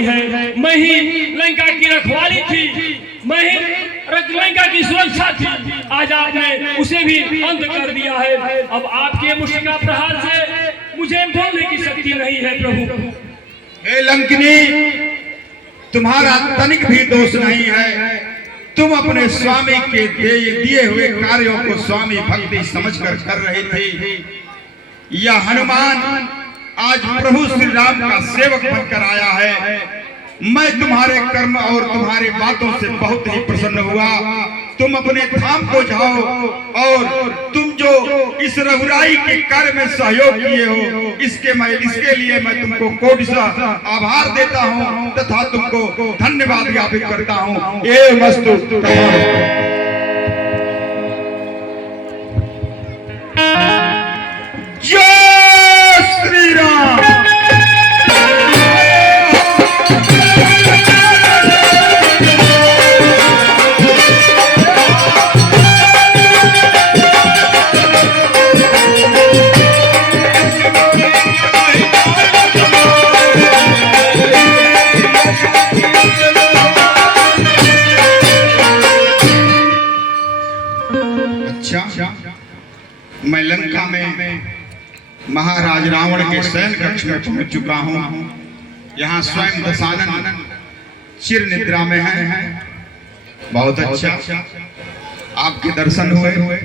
है। मैं ही लंका की रखवाली थी, मैं ही लंका की सुरक्षा थी। आज आपने उसे भी अंत कर दिया है। अब आपके मुश्किल प्रहार से मुझे बोलने की शक्ति नहीं है प्रभु। हे लंकिनी, तुम्हारा तनिक भी दोष नहीं है। तुम अपने स्वामी के दिए हुए कार्यों को स्वामी भक्ति समझकर कर रहे थे। यह हनुमान आज प्रभु श्री राम का सेवक बनकर आया है। मैं तुम्हारे कर्म और तुम्हारी बातों से बहुत ही प्रसन्न हुआ। तुम अपने धाम को जाओ और तुम जो इस रघुराई के कार्य में सहयोग किए हो, इसके लिए मैं तुमको कोटिशः आभार देता हूँ तथा तुमको धन्यवाद ज्ञापित करता हूँ। ये मस्तु जय श्री राम। मैं लंका में महाराज रावण के शयन कक्ष में पहुंच चुका हूं। यहाँ स्वयं दशानन चिर निद्रा में है। बहुत अच्छा, आपके दर्शन हुए।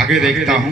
आगे देखता हूं।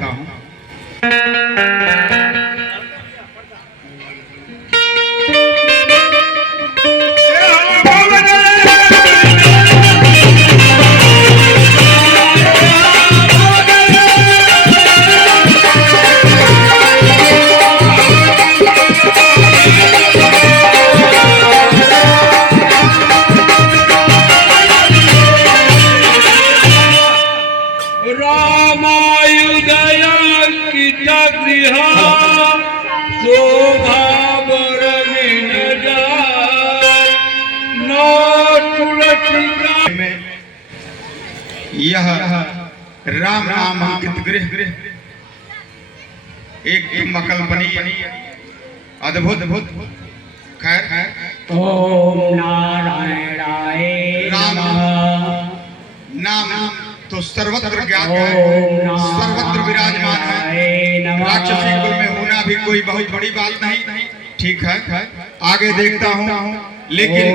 यह राम नाम अंकित गृह एक मकल्पनी अद्भुत। खैर, ओम नारायणाय नमः। नाम तो सर्वत्र ज्ञात है, सर्वत्र विराजमान है। राक्षसी कुल में होना भी कोई बहुत बड़ी बात नहीं। ठीक है, आगे देखता हूँ। लेकिन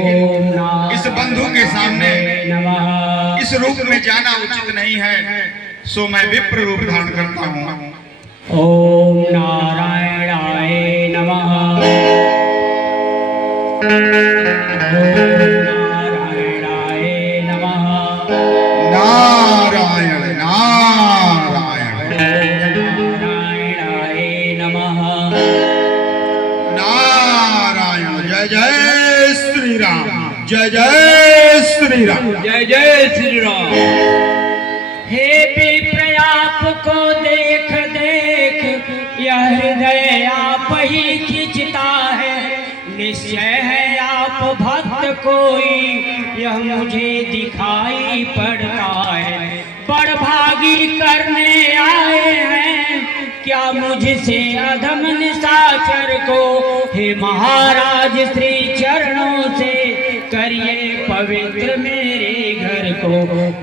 इस बंधु के सामने इस रूप में जाना उचित नहीं है, सो मैं विप्र रूप धारण करता हूँ। ओम नारायणाय नमः। नारायणाय नमः। नारायण नारायण नारायणाय नमः। नारायण। जय जय श्री राम। जय जय श्री राम। जय जय श्री राम। हे विप्र आपको देख देख यह हृदय आप ही खिंचता है। निश्चय है आप भक्त कोई यह मुझे दिखाई पड़ता है। बड़भागी करने आए हैं क्या मुझसे अधम निशाचर को। हे महाराज श्री चरणों से करिए पवित्र मेरे घर को।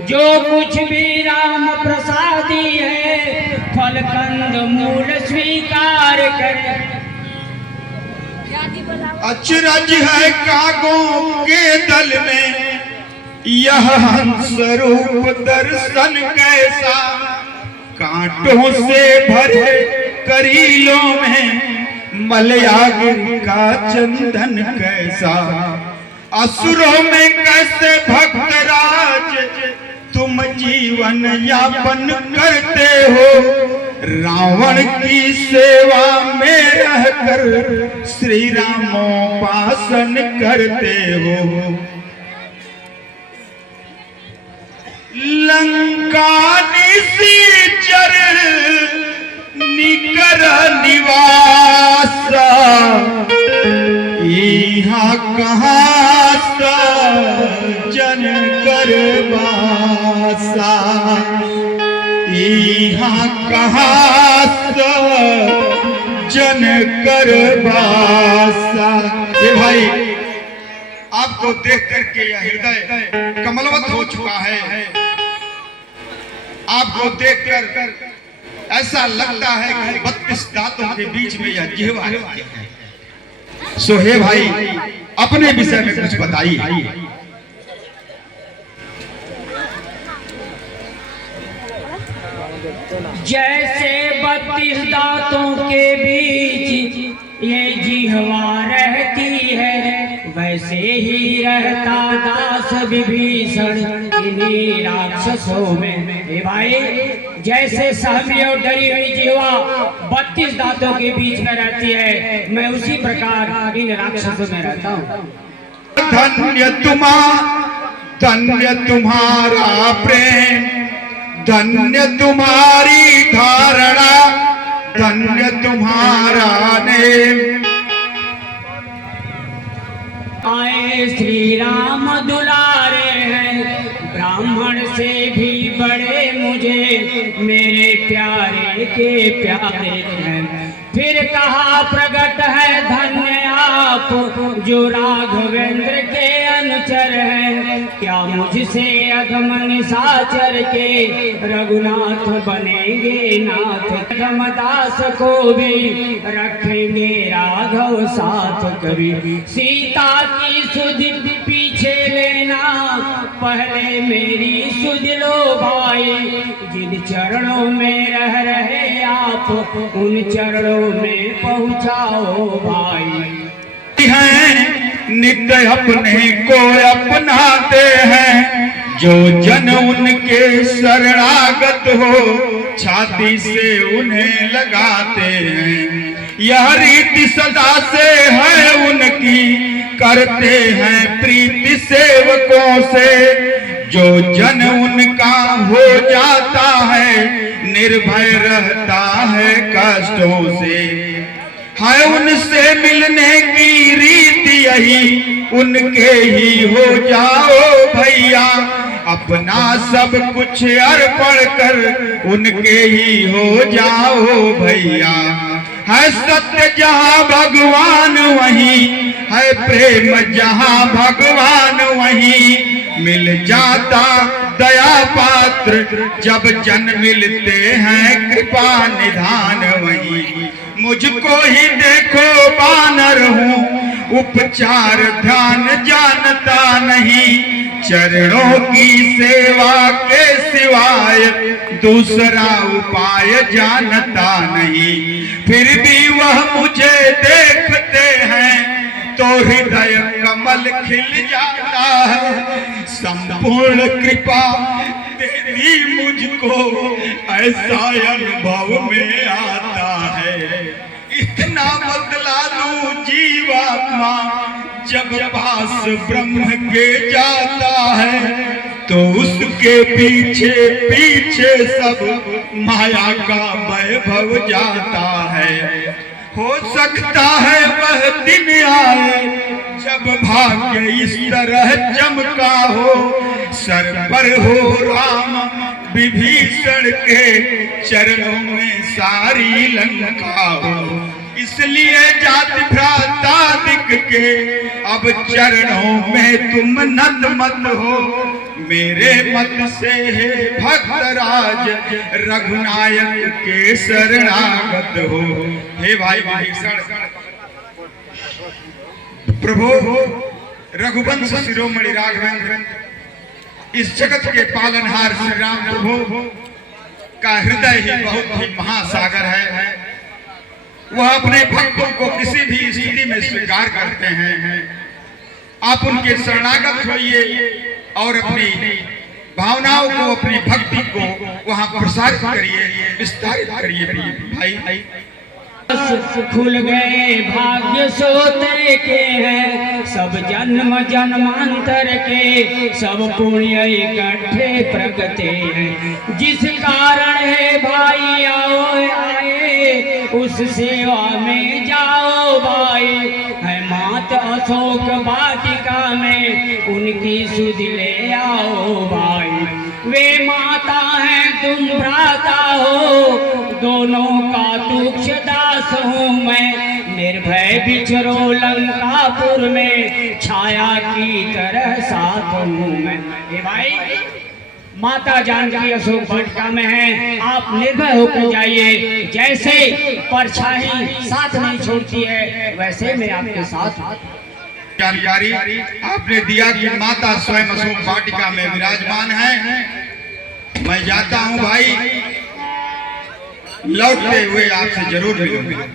जो कुछ भी राम प्रसादी है फल कंद मूल स्वीकार करे। अचरज है कागों के दल में यह हंस रूप दर्शन कैसा। कांटों से भरे करीलों में मलयाग्नि का चंदन कैसा। असुरों में कैसे भक्तराज तुम जीवन यापन करते हो। रावण की सेवा में रहकर श्री रामोपासन करते हो। लंका निशाचर निकर निवासा। यहाँ कहाँ जन कर बासा। यहाँ कहाँ जन कर बासा। ये भाई आपको देख करके यह हृदय कमलवत हो चुका है। आपको देखकर ऐसा लगता है कि 32 दांतों के बीच में यह जिह्वा है। सो हे भाई अपने विषय में कुछ बताइए। जैसे 32 दांतों के बीच ये जिह्वा रहती है, वैसे ही रहता दास विभीषण इन्हीं राक्षसों में। ए भाई, जैसे सहमी और डरी हुई जिह्वा 32 दांतों के बीच में रहती है, मैं उसी प्रकार इन राक्षसों में रहता हूँ। धन्य तुम्हारा प्रेम, धन्य तुम्हारी धारणा, धन्य तुम्हारा नेम। आए श्री राम दुलारे हैं, ब्राह्मण से भी बड़े मुझे मेरे प्यारे के प्यारे हैं। फिर कहा प्रगट है धन्य आप जो राघवेंद्र के अनुचर हैं। क्या मुझसे अधम निशाचर के रघुनाथ बनेंगे नाथ। धमदास को भी रखेंगे राघव साथ कभी। सीता की सुध पीछे लेना, पहले मेरी सुध लो भाई। जिन चरणों में रह रहे आप, उन चरणों में पहुंचाओ भाई। नित्य अपने को अपनाते हैं, जो जन उनके शरणागत हो छाती से उन्हें लगाते हैं। यह रीति सदा से है उनकी, करते हैं प्रीति सेवकों से। जो जन उनका हो जाता है, निर्भय रहता है कष्टों से। है उनसे मिलने की रीति यही, उनके ही हो जाओ भैया। अपना सब कुछ अर्पण कर उनके ही हो जाओ भैया। है सत्य जहाँ भगवान वहीं, है प्रेम जहाँ भगवान वहीं। मिल जाता दया पात्र जब जन मिलते हैं, कृपा निधान वहीं। मुझको ही देखो बानर हूँ, उपचार ध्यान जानता नहीं। चरणों की सेवा के सिवाय दूसरा उपाय जानता नहीं। फिर भी वह मुझे देखते हैं तो हृदय कमल खिल जाता है। संपूर्ण कृपा तेरी मुझको ऐसा अनुभव में आता है। इतना बदला लूं जीवात्मा जब पास ब्रह्म के जाता है, तो उसके पीछे पीछे सब माया का वैभव जाता है। हो सकता है वह दिन आए जब भाग्य इस तरह चमका हो। सर पर हो राम विभीषण के, चरणों में सारी लंका हो। इसलिए जाति भ्राता दिख के अब चरणों में तुम नतमत हो। मेरे मत से है भक्तराज रघुनायक के शरणागत हो। हे भाई विभीषण, प्रभु रघुवंश शिरोमणि राघवेंद्र, इस जगत के पालनहार श्री राम प्रभु का हृदय ही बहुत ही महासागर है। वह अपने भक्तों को किसी भी स्थिति में स्वीकार करते हैं। आप उनके शरणागत होइए और अपनी भावनाओं को, अपनी भक्ति को वहां प्रसारित करिए, विस्तारित करिए भाई। खुल गए भाग्य सोते के हैं, सब जन्म जन्मांतर के सब पुण्य इकट्ठे प्रगटे हैं। जिस कारण है भाई आओ आए, उस सेवा में जाओ भाई। है मात अशोक वाटिका में, उनकी सुध ले आओ भाई। वे माता हैं तुम भ्राता हो, दोनों का तुक्ष दास हूँ मैं। निर्भय विचरो लंकापुर में, छाया की तरह साथ हूँ मैं। ए भाई, माता जानकी अशोक वाटिका में है, आप निर्भय होकर जाइए। जैसे परछाई साथ नहीं छोड़ती है, वैसे मैं आपके साथ हूँ। जानकारी आपने दिया कि माता स्वयं अशोक वाटिका में विराजमान है। मैं जाता हूँ भाई, लौटते हुए आपसे जरूर मिलूंगा।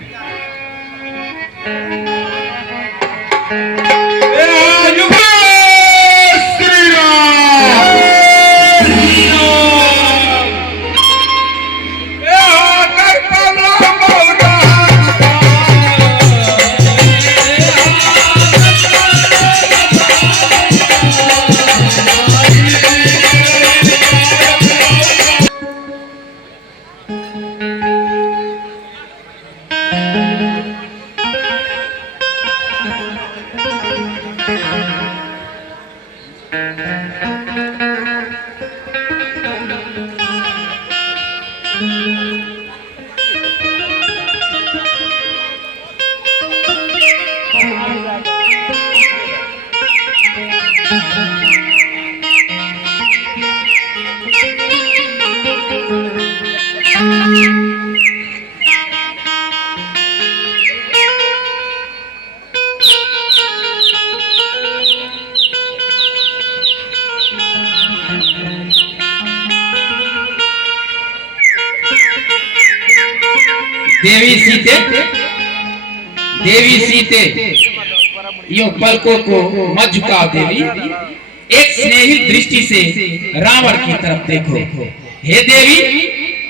श्री राम। देवी सीते यो पलकों को मत झुकाओ देवी, एक स्नेही दृष्टि से रावण की तरफ देखो। हे देवी,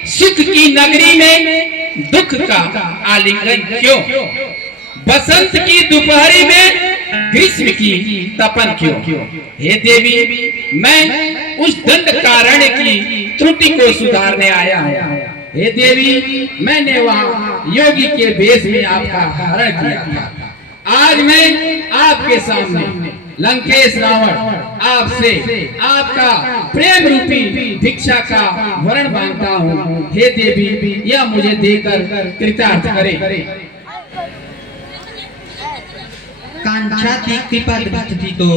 सुख की नगरी में दुख का आलिंगन क्यों? बसंत की दोपहरी में ग्रीष्म की तपन क्यों? हे देवी, मैं उस दंडकारण्य की त्रुटि को सुधारने आया हूँ। हे देवी, मैंने वहाँ योगी के भेष में आपका हरण किया था। आज मैं आपके सामने लंकेश रावण आपसे आपका प्रेम रूपी भिक्षा का वरण मांगता हूँ। हे देवी, यह मुझे देकर कृतार्थ करे। कांक्षा थी, कृपा दृष्टि थी तो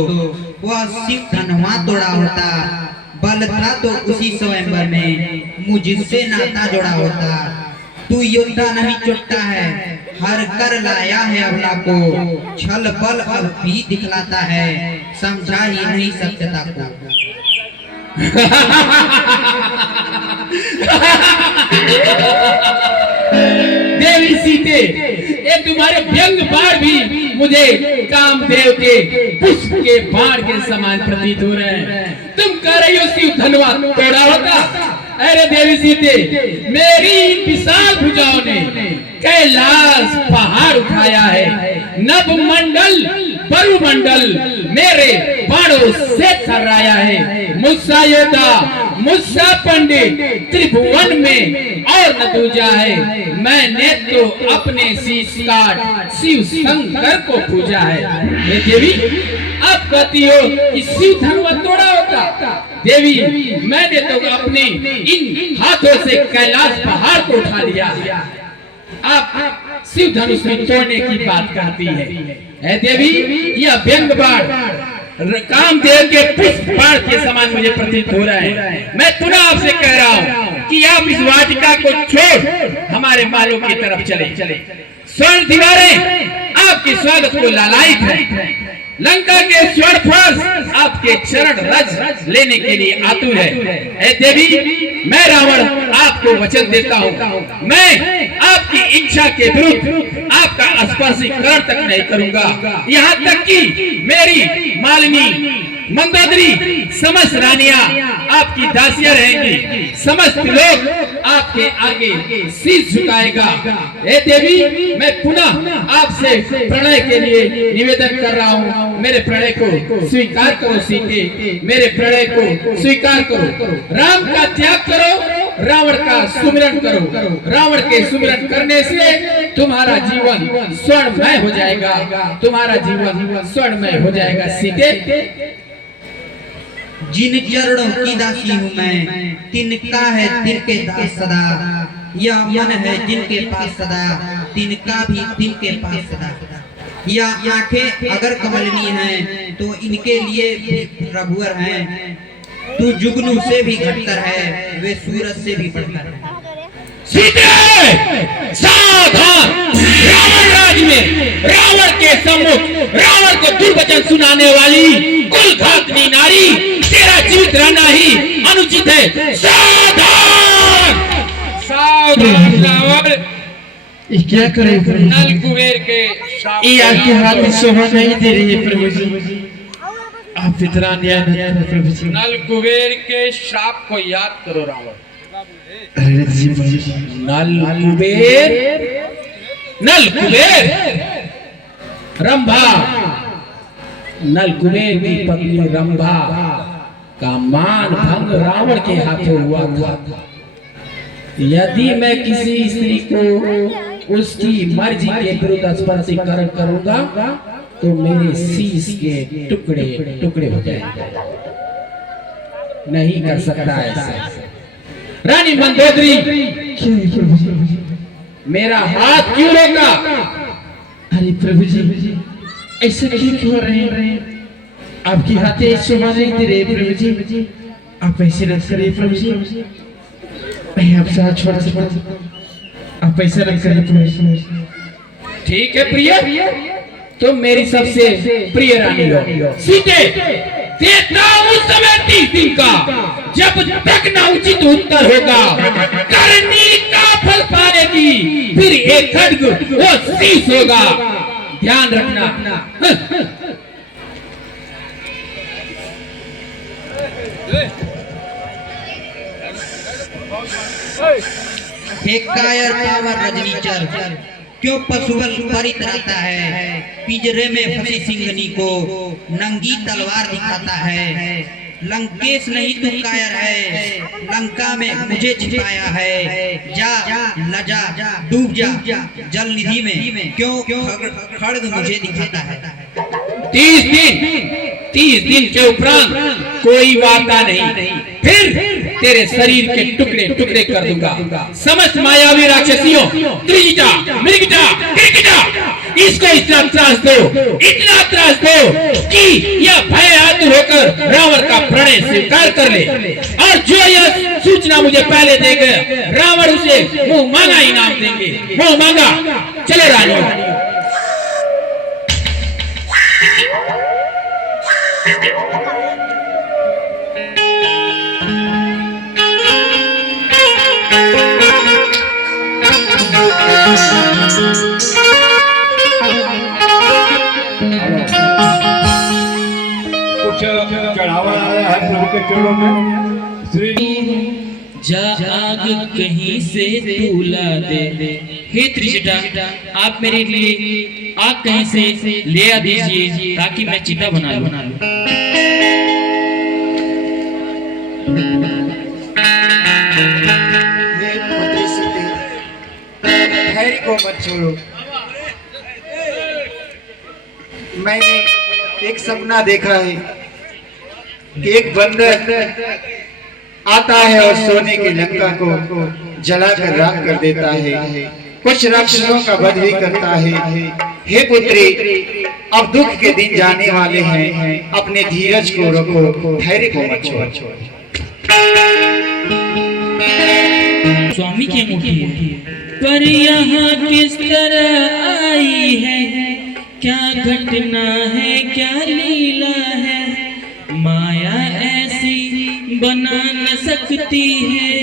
वह शिव धनवा तोड़ा होता। बल था तो उसी स्वयंवर में मुझसे नाता जोड़ा होता। तू योद्धा नहीं चुटता है, हर कर लाया है अबला को। छल बल अब भी दिखलाता है, समझा ही नहीं सत्यता को। देवी सीते, ये तुम्हारे व्यंग बाण भी मुझे कामदेव के पुष्प के बाण के समान प्रतीत हो रहे हैं। तुम कह रही हो शिव धनवा तोड़ा होता। अरे देवी सीते, मेरी विशाल भुजाओं ने कैलाश पहाड़ उठाया है। नभ मंडल बरुमंडल मेरे बाणों से थर्राया है। मुझसा योद्धा, मुझसा पंडित त्रिभुवन में और न दूजा है। मैंने तो अपने शीश काट शिव शंकर को पूजा है। हे देवी, अब कहती हो कि शिव धनुआ तोड़ा होता। देवी, मैंने तो अपने इन हाथों से कैलाश पहाड़ को उठा लिया। आप शिव धनुष में तोड़ने की बात कहती है। हे देवी, यह व्यंग बाण कामदेव के पुष्प बाण के समान मुझे प्रतीत हो रहा है। मैं पुनः आपसे कह रहा हूँ कि आप इस वाटिका को छोड़ हमारे मालों की तरफ चले। स्वर्ण दीवारें आपके स्वागत को लालायित है। लंका के स्वर्ण फर्श आपके चरण रज लेने के लिए आतुर है। हे देवी, मैं रावण आपको वचन देता हूँ, मैं आपकी इच्छा के विरुद्ध आपका स्पर्शीकरण तक नहीं करूंगा। यहाँ तक कि मेरी मालिनी मंदोदरी समस्त रानियां आपकी दासियां रहेंगी। समस्त लोग आपके आगे शीश झुकाएगा। हे देवी, मैं पुनः आपसे प्रणय के लिए निवेदन कर रहा हूँ। मेरे प्रणय को स्वीकार करो सीते, मेरे प्रणय को स्वीकार करो। राम का त्याग करो, रावण का सुमिरन करो। रावण के सुमिरन करने से तुम्हारा जीवन स्वर्णमय हो जाएगा। तुम्हारा जीवन स्वर्णमय हो जाएगा सीते। जिन चरणों की दासी हूँ मैं, तिनका है दिल के दास सदा। यह मन है जिनके पास सदा, तिनका भी तिनके पास सदा। या आंखें अगर कमलनी हैं तो इनके लिए भी प्रभुवर हैं। तू जुगनू से भी घटकर है, वे सूरज से भी बढ़कर है। सीते सावधान! रावण राज में रावण के सम्मुख रावण को दुर्वचन सुनाने वाली कुलघातनी नारी, तेरा जीवित रहना ही अनुचित है। सावधान! सावधान रावण! ये क्या करे प्रभु? नल कुबेर के श्राप ये आपके हाथ में शोभा नहीं दे रही है प्रभु जी। आप इतना अन्याय न करें प्रभु जी। नल कुबेर के श्राप को याद करो रावण। अरे जी प्रभु जी। नल कुबेर, नल कुबेर, रंभा, नल कुबेर की पत्नी रंभा का मान भंग रावण के हाथों हुआ था। यदि मैं किसी स्त्री को उसकी मर्जी के विरुद्ध स्पर्शीकरण करूंगा तो मेरे शीश के टुकड़े टुकड़े हो जाएंगे। नहीं कर सकता ऐसा। रानी मंदोदरी, क्यों प्रभु जी? मेरा हाथ क्यों रोका? अरे प्रभु जी, ऐसे क्यों हो रहे हैं? आपकी हाथे शोभा नहीं दे रहे प्रभु जी। आप ऐसे न करिए प्रभु जी। मैं आप साथ छोड़ सकता हूं। आप ऐसा न करिए प्रभु जी। ठीक है प्रिय, तुम मेरी सबसे प्रिय रानी हो। सीते, देता उस समय 30 दिन का, जब तक न उचित उत्तर होगा करनी का फल पाएगी। फिर एक खड्ग वो शीश होगा, ध्यान रखना। हे कायर पावर रजनीचर, क्यों पशुबल परित रहता है? पिंजरे में फंसी सिंगनी को नंगी तलवार दिखाता है। लंकेश नहीं तू कायर है, लंका में मुझे छिपाया है। जा लजा डूब जा जल निधि में, क्यों खड्ग मुझे दिखाता है। 30 दिन के उपरांत कोई वादा नहीं, फिर तेरे शरीर के टुकड़े टुकड़े कर दूंगा। समस्त मायावी राक्षसियों, त्रिजटा, मृगटा, गिरगिटा, इसको इतना त्रास दो, इतना त्रास दो कि यह भय आतुर होकर रावण का प्रणय स्वीकार कर ले। और जो यह सूचना मुझे पहले देगा, रावण उसे मुंह मांगा इनाम देंगे। मुंह मांगा। चले रानी। कुछ चढ़ावा आया है प्रभु के चरणों में। श्री जा आग कहीं से तूला दे। हे त्रिजटा, आप मेरे लिए आग कहीं से ले आ दीजिए ताकि मैं चिता बना लूं। धैर्य को मत छोड़ो। मैंने एक सपना देखा है कि एक बंदर आता है और सोने की लंका को जलाकर राख कर देता है। कुछ राक्षसों का वध भी करता है। हे पुत्री, अब दुख के दिन जाने वाले हैं, अपने धीरज को रखो, धैर्य को मत छोड़ो। स्वामी की मुठी है, पर यहाँ किस तरह आई है? क्या घटना है, क्या लीला है? माया ऐसी बना न सकती है,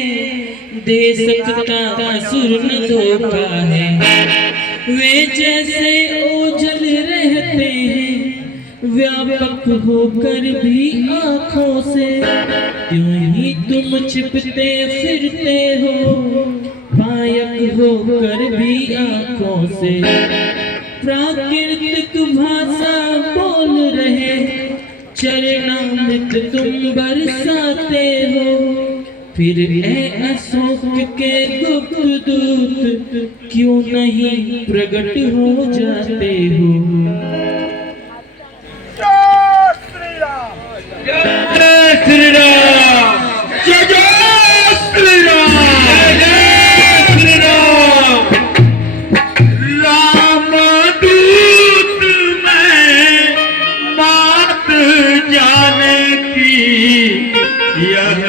दे सकता असुर न धोखा है। वे जैसे ओझल रहते हैं, व्यापक होकर भी आँखों से, क्यों ही तुम छिपते फिरते हो, मायक होकर भी आँखों से। प्राकृतिक भाषा बोल रहे, चरणामृत तुम बरसाते हो, फिर ए अशोक के गुप्त दूत क्यों नहीं प्रकट हो जाते हो? जय श्री राम, जय जय श्री राम, जय श्री राम। यह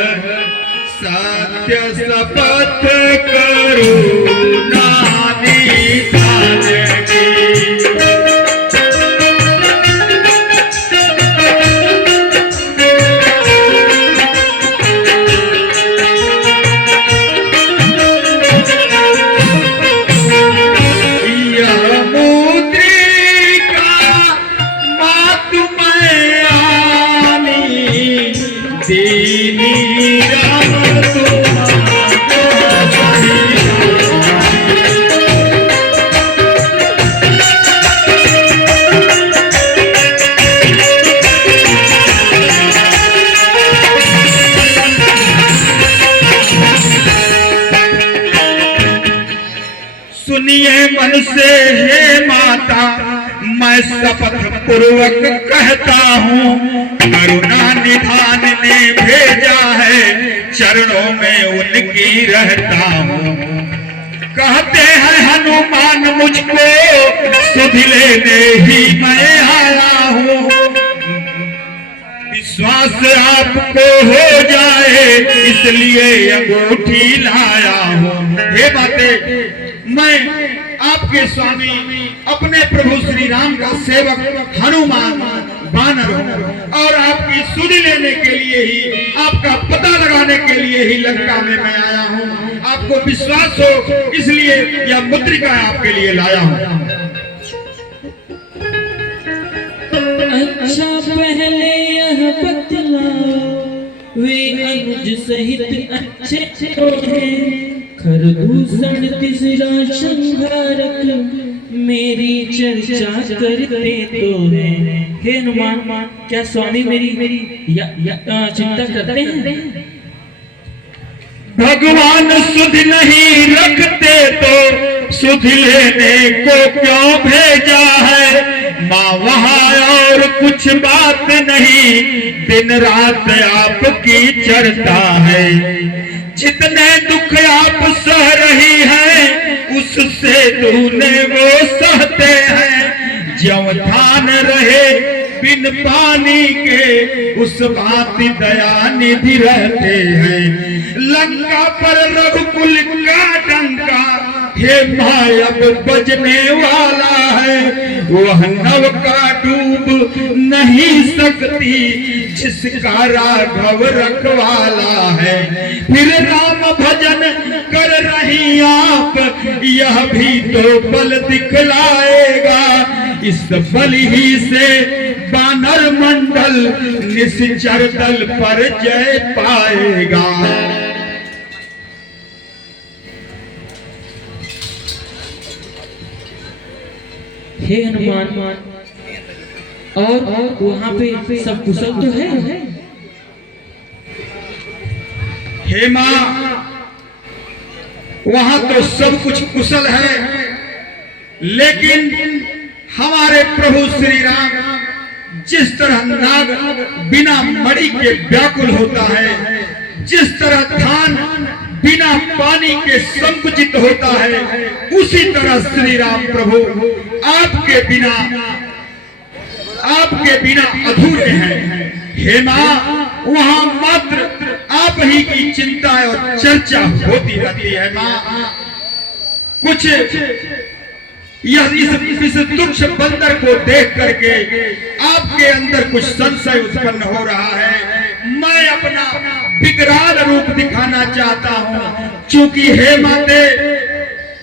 सत्य शपथ करुणा निधान की। सुनिए मन से हे माता, मैं शपथ पूर्वक कहता हूँ, करुणा निधान ने भेजा है, चरणों में उनकी रहता हूँ। कहते हैं हनुमान मुझको सुध लेने ही मैं आया हूँ, विश्वास आपको हो जाए इसलिए अंगूठी लाया हूँ। हे बातें, मैं आपके स्वामी अपने प्रभु श्री राम का सेवक हनुमान वानर हूँ और आपकी सुध लेने के लिए ही, आपका पता लगाने के लिए ही लंका में मैं आया हूँ। आपको विश्वास हो इसलिए यह मुद्रिका आपके लिए लाया हूँ। अच्छा पहले यह बतलाओ, वे अनुज सहित अच्छे हैं, खरदूषण तीसरा संहारक मेरी चर्चा करते तो है। हे हनुमान, क्या स्वामी मेरी चिंता करते हैं? भगवान सुध नहीं रखते तो सुध लेने को क्यों भेजा है? माँ वहाँ और कुछ बात नहीं, दिन रात आपकी चर्चा है। जितने दुख आप सह रही हैं उससे दूने वो सहते हैं। ज्यों धान रहे बिन पानी के उस भांति दया निधि रहते हैं। लंका पर रघुकुल का डंका हे माँ अब बजने वाला है, वह नौका डूब नहीं सकती जिसका राघव रखवाला है। फिर राम भजन कर रही आप, यह भी तो बल दिखलाएगा, इस बल ही से बानर मंडल निश्चर दल पर जय पाएगा। हे हनुमान, और वहाँ पे सब कुशल तो है? हे माँ, वहां तो सब कुछ कुशल है, लेकिन हमारे प्रभु श्री राम जिस तरह नाग बिना मणि के व्याकुल होता है, जिस तरह धान बिना पानी के संकुचित होता है, उसी तरह श्री राम प्रभु आपके बिना अधूरे हैं। हे माँ, वहां मात्र आप ही की चिंता और चर्चा होती रहती है। माँ, कुछ इस तुच्छ बंदर को देख करके आपके अंदर कुछ संशय उत्पन्न हो रहा है। मैं अपना विकराल रूप दिखाना चाहता हूँ, क्योंकि हे माते,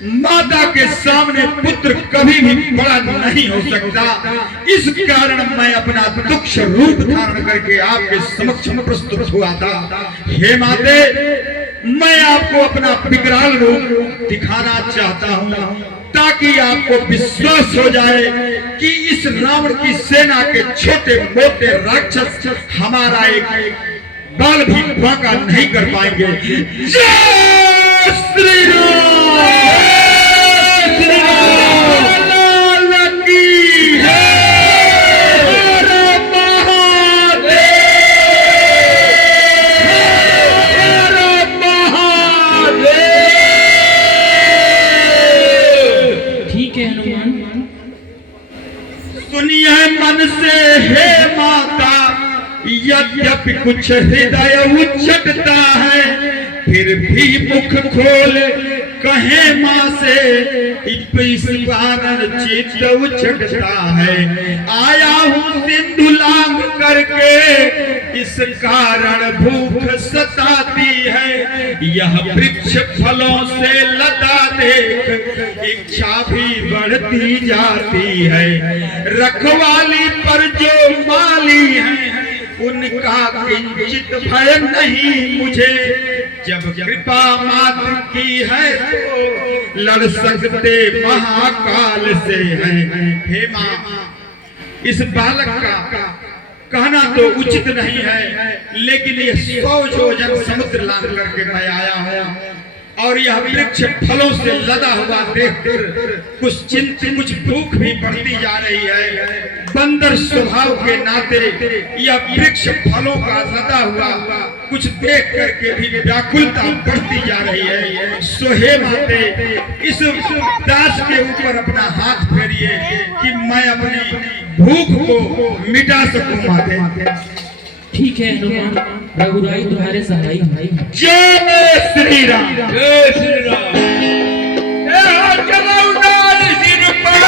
माता के सामने पुत्र कभी भी बड़ा नहीं हो सकता। इस कारण मैं अपना तुच्छ रूप धारण करके आपके समक्ष प्रस्तुत हुआ था। हे माते, मैं आपको अपना विकराल रूप दिखाना चाहता हूँ, ताकि आपको विश्वास हो जाए कि इस रावण की सेना के छोटे मोटे राक्षस हमारा एक बाल भी बांका नहीं कर पाएंगे। जय श्री राम, श्री राम की हर महादेव। ठीक है हनुमान। सुनिए मन से हे माता, यद्यपि कुछ हृदय उचटता है, फिर भी मुख खोल कहे माँ से, इस कारण चित्त उचटता है। आया हूँ सिंधु लांग करके, इस कारण भूख सताती है। यह वृक्ष फलों से लदा देख, इच्छा भी बढ़ती जाती है। रखवाली पर जो माली है, उनका किंचित भय नहीं मुझे। जब कृपा मात्र की है तो लड़ सकते महाकाल से हैं। हे माँ, इस बालक का कहना तो उचित नहीं है, लेकिन ये 100 योजन समुद्र लांघ करके मैं आया हूँ और यह वृक्ष फलों से लदा हुआ देखकर कुछ भूख भी बढ़ती जा रही है। बंदर स्वभाव के नाते यह वृक्ष फलों का लदा हुआ कुछ देख करके भी व्याकुलता बढ़ती जा रही है। सो हे माते, इस दास के ऊपर अपना हाथ फेरिए कि मैं अपनी भूख को मिटा सकूं माते। ठीक है हनुमान, रघुराई तुम्हारे सहाय हैं। जय श्री राम। जय श्री राम। चलो डाल सिर पर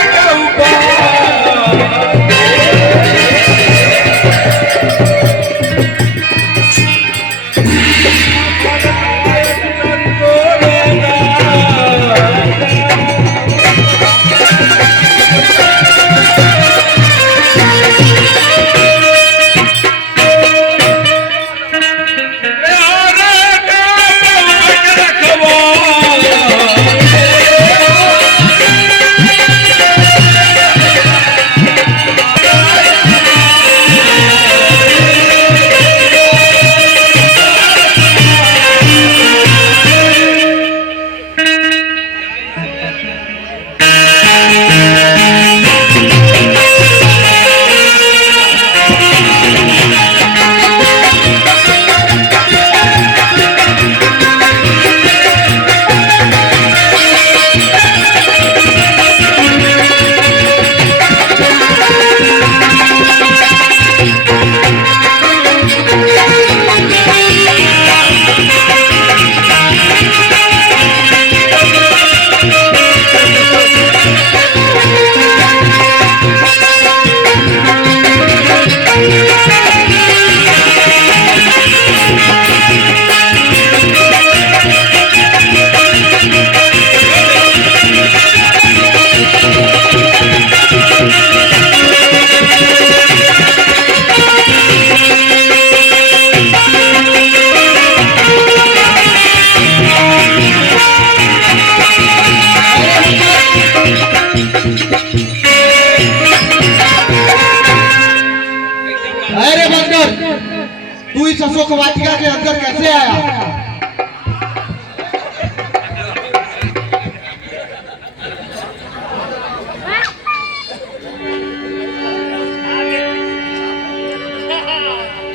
तू इस अशोक वाटिका के अंदर कैसे आया?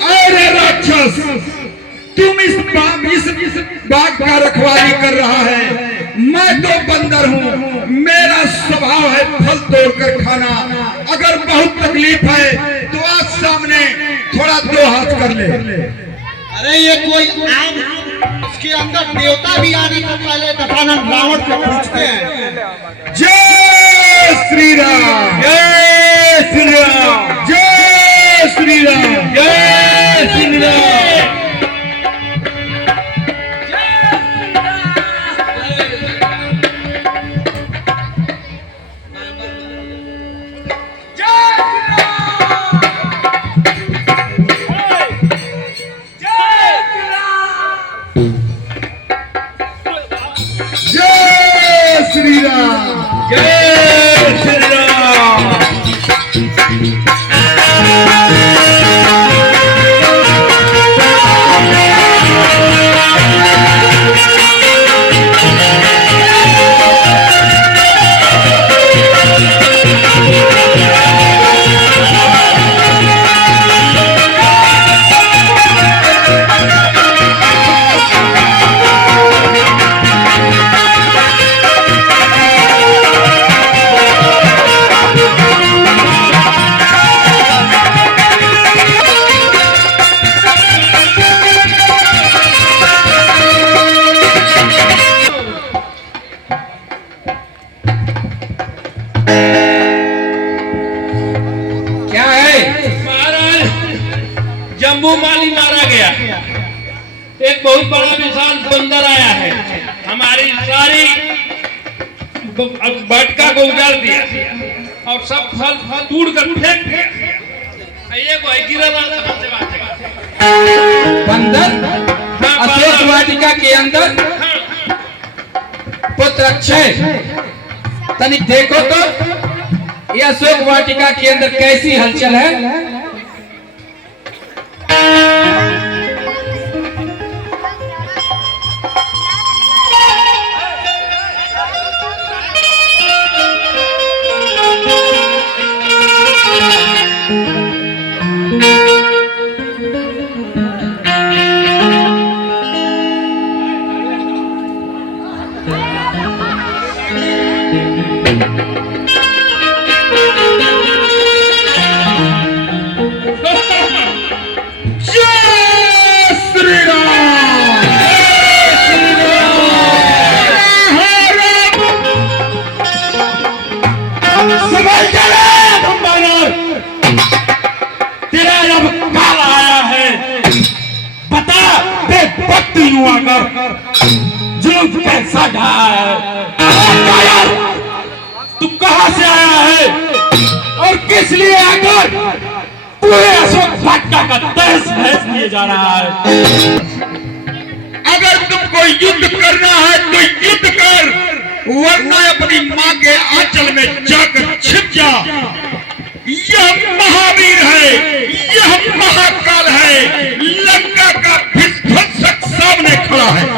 अरे राक्षस, तुम इस बाग का रखवाली कर रहा है। मैं तो बंदर हूँ, मेरा स्वभाव है फल तोड़कर खाना। अगर बहुत तकलीफ है तो आज सामने थोड़ा 2 हाथ कर ले। अरे ये कोई आम, इसके अंदर देवता भी आने से पहले दशानन रावण से पूछते हैं। जय श्री राम, जय श्री राम, जय श्री राम, जय श्री राम। श्री राम, जय श्री राम। महाराज जम्बू माली मारा गया, एक बहुत बड़ा विशाल बंदर आया है, हमारी सारी बैठका को उजाड़ दिया और सब फल तोड़ कर फेंक दिया। ये कोई गिरा से बात है। बंदर अशोक वाटिका के अंदर पुत्र अक्षय, तनिक देखो तो ये अशोक वाटिका के अंदर कैसी हलचल है। जुल्म कैसा ढाया है, तू कहां से आया है और किस लिए आकर पूरे अशोक वाटिका का तहस नहस किए जा रहा है। अगर तुमको युद्ध करना है तो युद्ध कर, वरना अपनी मां के आंचल में जाकर छिप जा। यह महावीर है, यह महाकाल है, लंका का विध्वंसक सामने खड़ा है।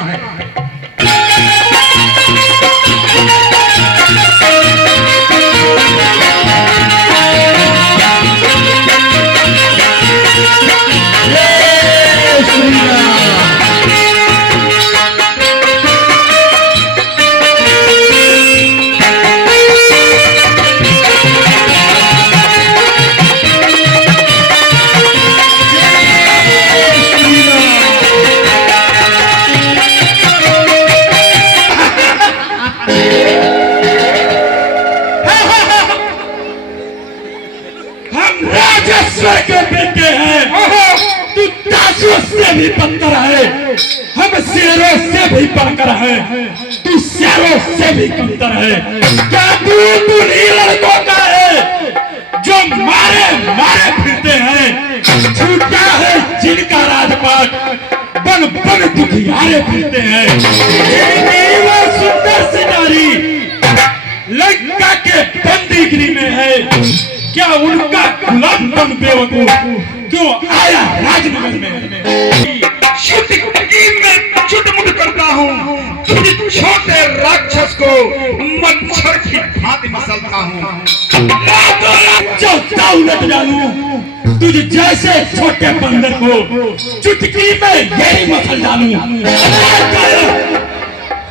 के बेटे हैं, तू दासों से भी बदतर है, हम शेरों से भी बढ़कर है, तू शेरों से भी कमतर है। क्या तू उन्हीं लड़कों का है जो मारे मारे फिरते हैं, छूटा है जिनका राजपाट, बन बन दुखियारे फिरते हैं। वो सुंदर सी नारी लंका के बंदीगिरी में है, क्या उनका गुलाम बन बेवकूफ क्यों आया राजनगर में। चुटकी में चुटमुट करता हूँ, तुझे छोटे राक्षस को मच्छर की भांति मसलता हूँ। चौथा उलट डालूं, तुझे जैसे छोटे बंदर को चुटकी में यही मसल डालूं।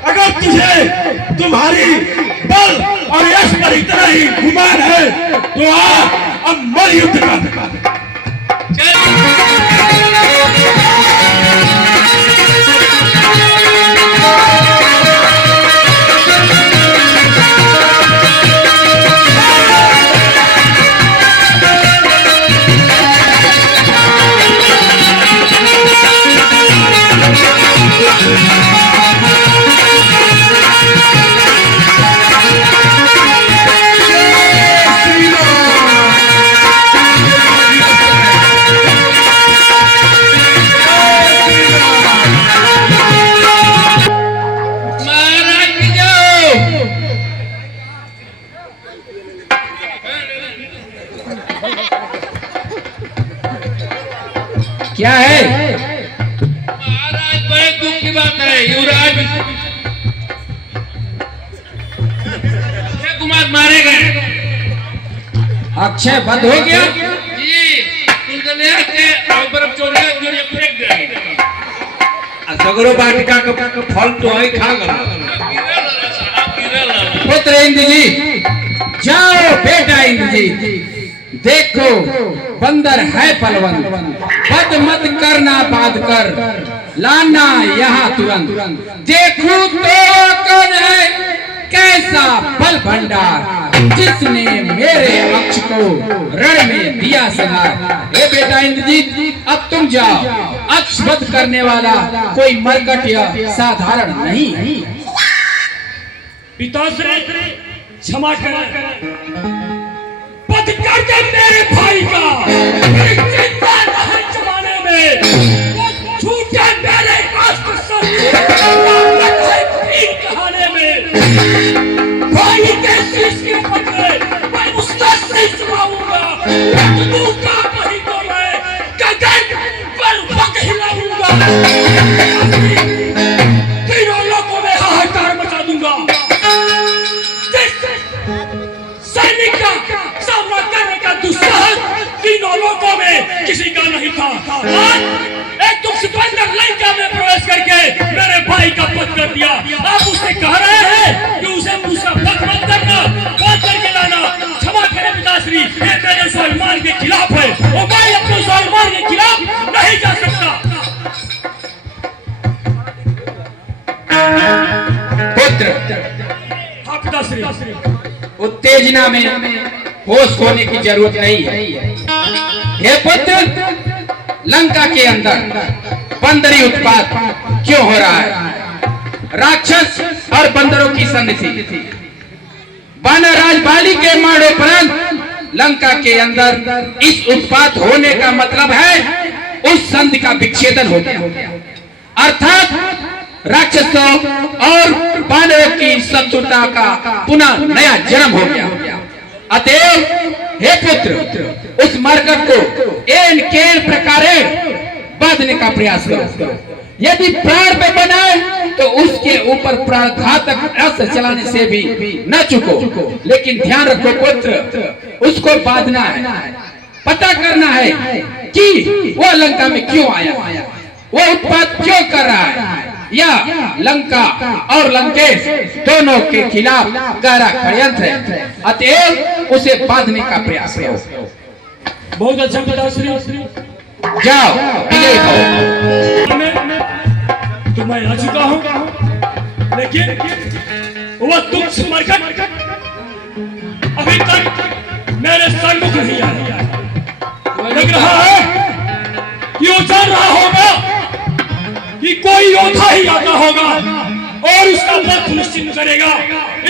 अगर तुझे तुम्हारी बल और यश पर इतना ही गुमान है तो अब मर युद्ध कर। क्या है महाराज? बड़े दुख की बात है, युवराज अक्षय कुमार मारे गए। अक्षय बंद हो गया जी, कुंडलिया से बर्फ चोर के फेंक गए। सगरो वाटिका का फल तो है खा गया। पुत्र इंद्रजीत, जाओ बेटा इंद्रजीत, देखो बंदर है पलवंत, बद मत करना बात कर, लाना यहाँ तुरंत। देखूं तो कौन है कैसा बल भंडार जिसने मेरे अक्ष को रण में दिया सहार। ए बेटा इंद्रजीत, अब तुम जाओ। अक्षबद्ध करने वाला कोई मरकट या साधारण नहीं। पिताश्री क्षमा करें, पद कर दे मेरे भाई का। मेरी चिंता नहीं जमाने में वो झूठे मेरे अस्त्र कहाने में भाई के शीश के बदले मैं उसका शीश चुराऊंगा। दूंगा वही को मैं गगन पर पग हिलाऊंगा। तीनों लोगों में हाहाकार मचा दूंगा। सैनिक का सामना करने का दुस्साहस तीनों लोगों में किसी का नहीं था। एक तुम सिकंदर लंका में प्रवेश करके मेरे भाई का वध कर दिया। आप उसे कह रहे हैं कि उसे मुझसे वध मत करना, वध करके लाना। क्षमा करें पिताश्री, ये मेरे स्वाभिमान के खिलाफ है और मैं अपने स्वाभिमान के खिलाफ नहीं जा सकता। पुत्र, हाँ पिताश्री, उत्तेजना में होश होने की जरूरत नहीं है। हे पुत्र, लंका के अंदर बंदरी उत्पात क्यों हो रहा है? राक्षस और बंदरों की संधि, वानर राज बाली के मरणोपरांत लंका के अंदर इस उत्पात होने का मतलब है उस संधि का विच्छेदन हो गया, अर्थात राक्षसों और वानरों की शत्रुता का पुनः नया जन्म हो गया। अतएव हे पुत्र, उस मरकट को एन केन प्रकारे बांधने का प्रयास करो। यदि प्राण पे बनाए तो उसके ऊपर प्राणघातक अस्त्र चलाने से भी न चुको। लेकिन ध्यान रखो पुत्र, उसको बांधना है, पता करना है कि वह लंका में क्यों आया, वह उत्पात क्यों कर रहा है, या लंका और लंकेश दोनों के खिलाफ गहरा षड्यंत्र है। अतएव उसे बांधने का प्रयास करो। बहुत अच्छा पिताश्री, जाओ विजय हो। तो मैं आ चुका हूँ, लेकिन वह तुच्छ मरकट अभी तक मेरे सम्मुख नहीं आया। लग रहा है कि वो जान रहा होगा कि कोई योद्धा ही आता होगा और उसका वध निश्चित करेगा।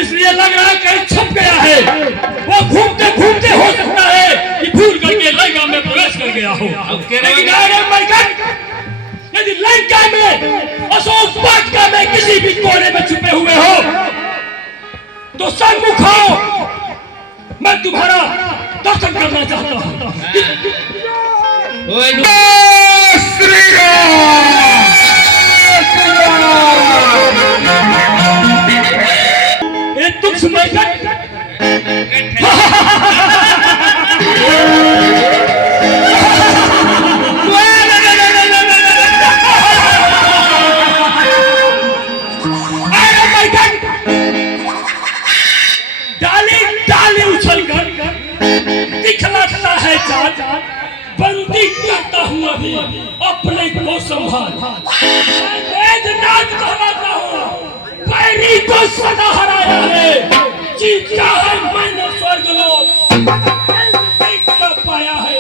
इसलिए लग रहा है कहीं छुप गया है। वो घूमते घूमते हो सकता है कि भूल करके लंका में प्रवेश कर गया हो। लेकिन अरे मरकट, यदि लंका में अशोक वाटिका में किसी भी कोने में छुपे हुए हो तो सम्मुख आओ, मैं तुम्हारा दर्शन करना चाहता हूँ। तुम सुनाई डाली उछल कर दिखलाता है चाँद, बंदी करता हूँ अभी अपने को संभाल। वेदनाथ कहलाता हूँ, पैरी को सदा हराया है, जीता है मैंने स्वर्गलोक पाया है।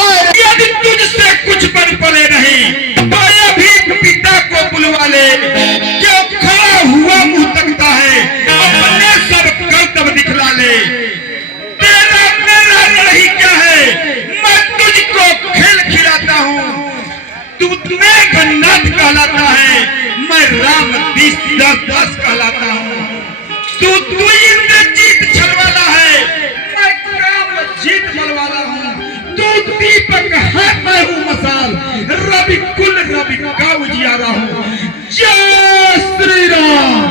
और यदि तुझसे कुछ बन पड़े नहीं तो अभी पिता को बुलवा ले, जो खड़ा हुआ मुंह तकता है, अपने सब कर्तव्य दिखला ले। तेरा मेरा नहीं क्या है, मैं तुझको खेल खिलाता हूँ। तू मेघनाथ कहलाता है, मैं राम दास कहलाता हूँ। तू इंद्रजीत छलवाला है, मैं कामजीत छलवाला हूँ। तू दीपक है, मैं हूँ मसाल, रवि कुल रवि का उजियारा हूँ। जय श्री राम।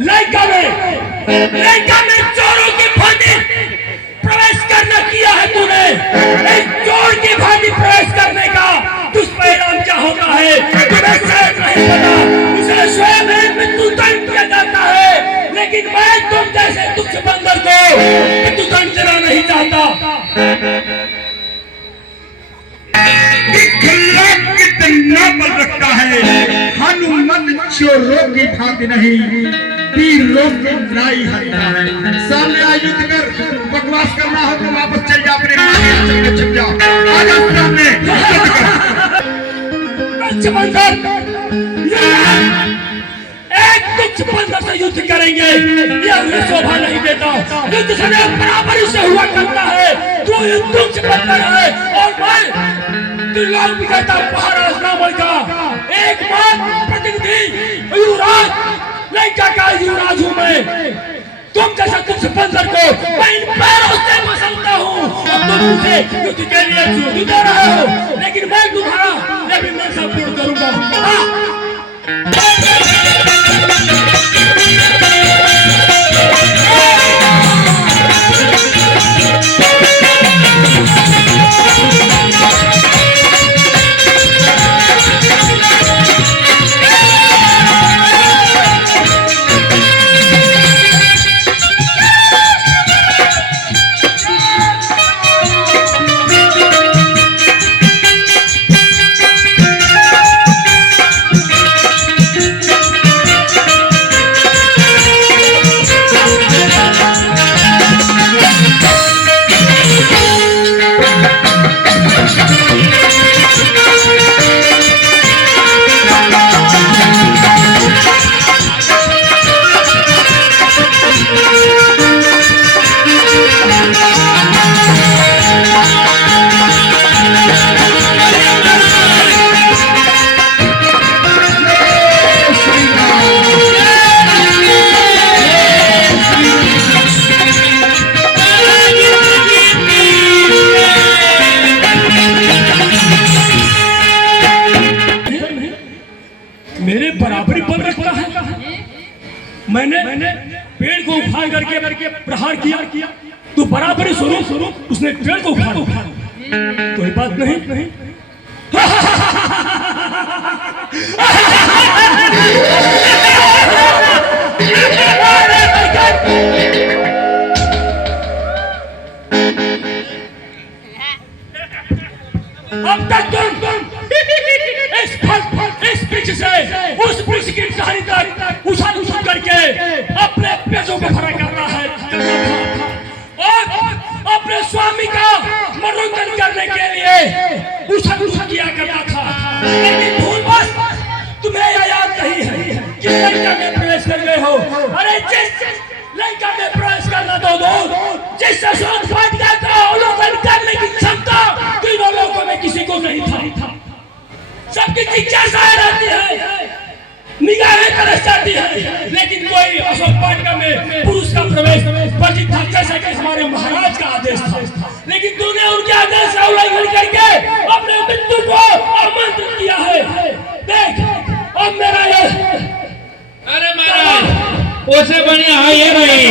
लंका में चोरों की भांति प्रवेश करना किया है तूने। एक चोर की भांति प्रवेश करने का दुष्परिणाम क्या होता है तुम्हें शायद नहीं पता। उसे स्वयं मृत्यु दंड किया जाता है, लेकिन मैं तुम जैसे तुच्छ कितना बल रखता है। हनुमत चोरों की भांति नहीं, वीरों को नाई हरता है। सामने आ युद्ध कर, बकवास करना हो तो वापस चल जा, अपने माँ के आंचल में छिप जा। आ जा सामने युद्ध कर। एक तुच्छ बंदर से युद्ध करेंगे, ये हमें शोभा नहीं देता। युद्ध सदैव बराबरी से हुआ करता है। तू तुच्छ बंदर है और मैं त्रिलोक विजेता महाराज रावण का एकमात्र प्रतिनिधि युवराज, लंका का युवराज हूँ मैं। तुम जैसा तुच्छ बंदर को मैं इन पैरों से मसलता हूँ। तुम मुझे युद्ध के लिए चुनौती दे रहे हो, लेकिन मैं तुम्हारा ये भी मैं सब पूर्ण करूंगा। मेरे बराबरी बल रखता है। मैंने पेड़ को उखाड़ करके प्रहार किया, तो बराबरी स्वरूप उसने पेड़ को उखाड़ा। कोई बात नहीं। अब तक तुम इस वृक्ष से उस वृक्ष की टहनी तक उछल करके अपने पेटों को खड़ा करता है और अपने स्वामी का मनोरंजन करने के लिए उछल किया करता था। लेकिन भूलवश तुम्हें यह याद नहीं है कि लंका में प्रवेश कर गए हो। अरे जिस लंका में प्रवेश करना तो दो, जिससे स्वयं फाट गया था अवलोकन करने की क्षमता तीनों लोगों में किसी को नहीं था। सबकी जिज्ञासा रहती है, निगाहें तरस जाती है, लेकिन कोई अशोक वाटिका में पुरुष का प्रवेश वर्जित था, जैसा कि हमारे महाराज का आदेश था। लेकिन तूने उनके आदेश का उल्लंघन करके अपने मृत्यु को आमंत्रित किया है। देख अब मेरा ये अरे महाराज उसे बढ़िया है ये रही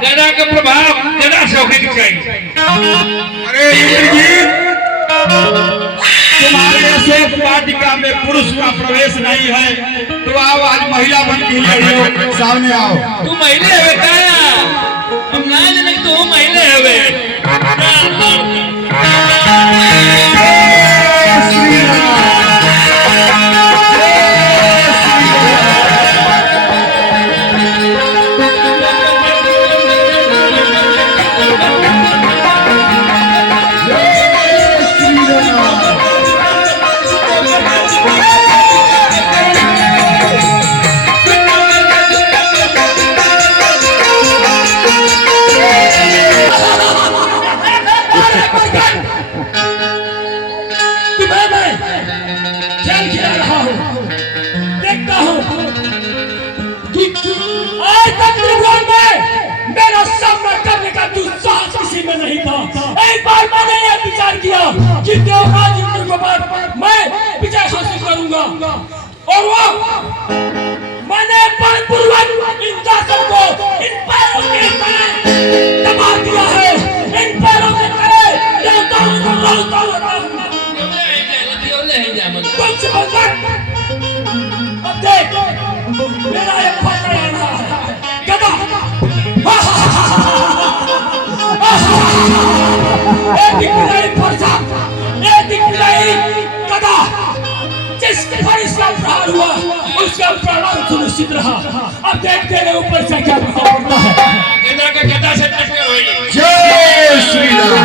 गदा का प्रभाव गदा शौकी चाहिए। अरे इंद्रजीत, तुम्हारे अशोक वाटिका में पुरुष का प्रवेश नहीं है, तो आओ आज महिला बन के लड़ियो, सामने आओ। तू महिले है का हम ना जाने तू महिले है। नहीं था। एक बार मैंने यह विचार किया कि देवराज इंद्र को मैं विजय हासिल करूंगा और वो मैंने बलपूर्वक इन दासों को इन पैरों के तले दबा दिया है। इन पैरों के तले देवताओं को लौटा कुछ बंधक। अब देख मेरा एक फैसला लेना है। गदा एक दिखलाई फरसा, एक दिखलाई गदा। प्रहार हुआ उसका परिणाम सुनिश्चित रहा। अब देखते हैं ऊपर से क्या होता है। गदा का गदा से टक्कर हुई। जय श्री राम।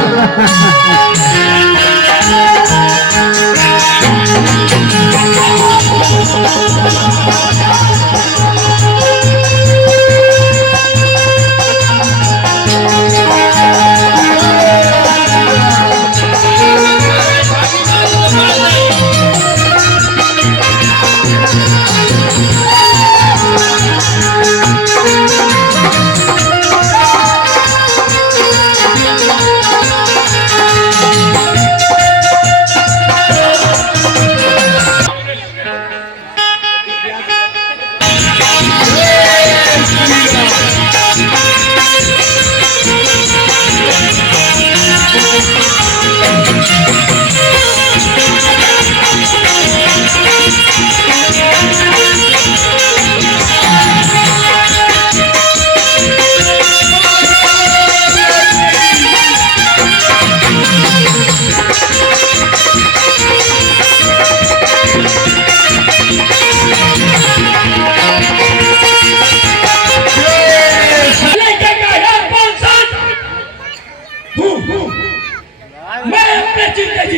मैं अपने जीते जी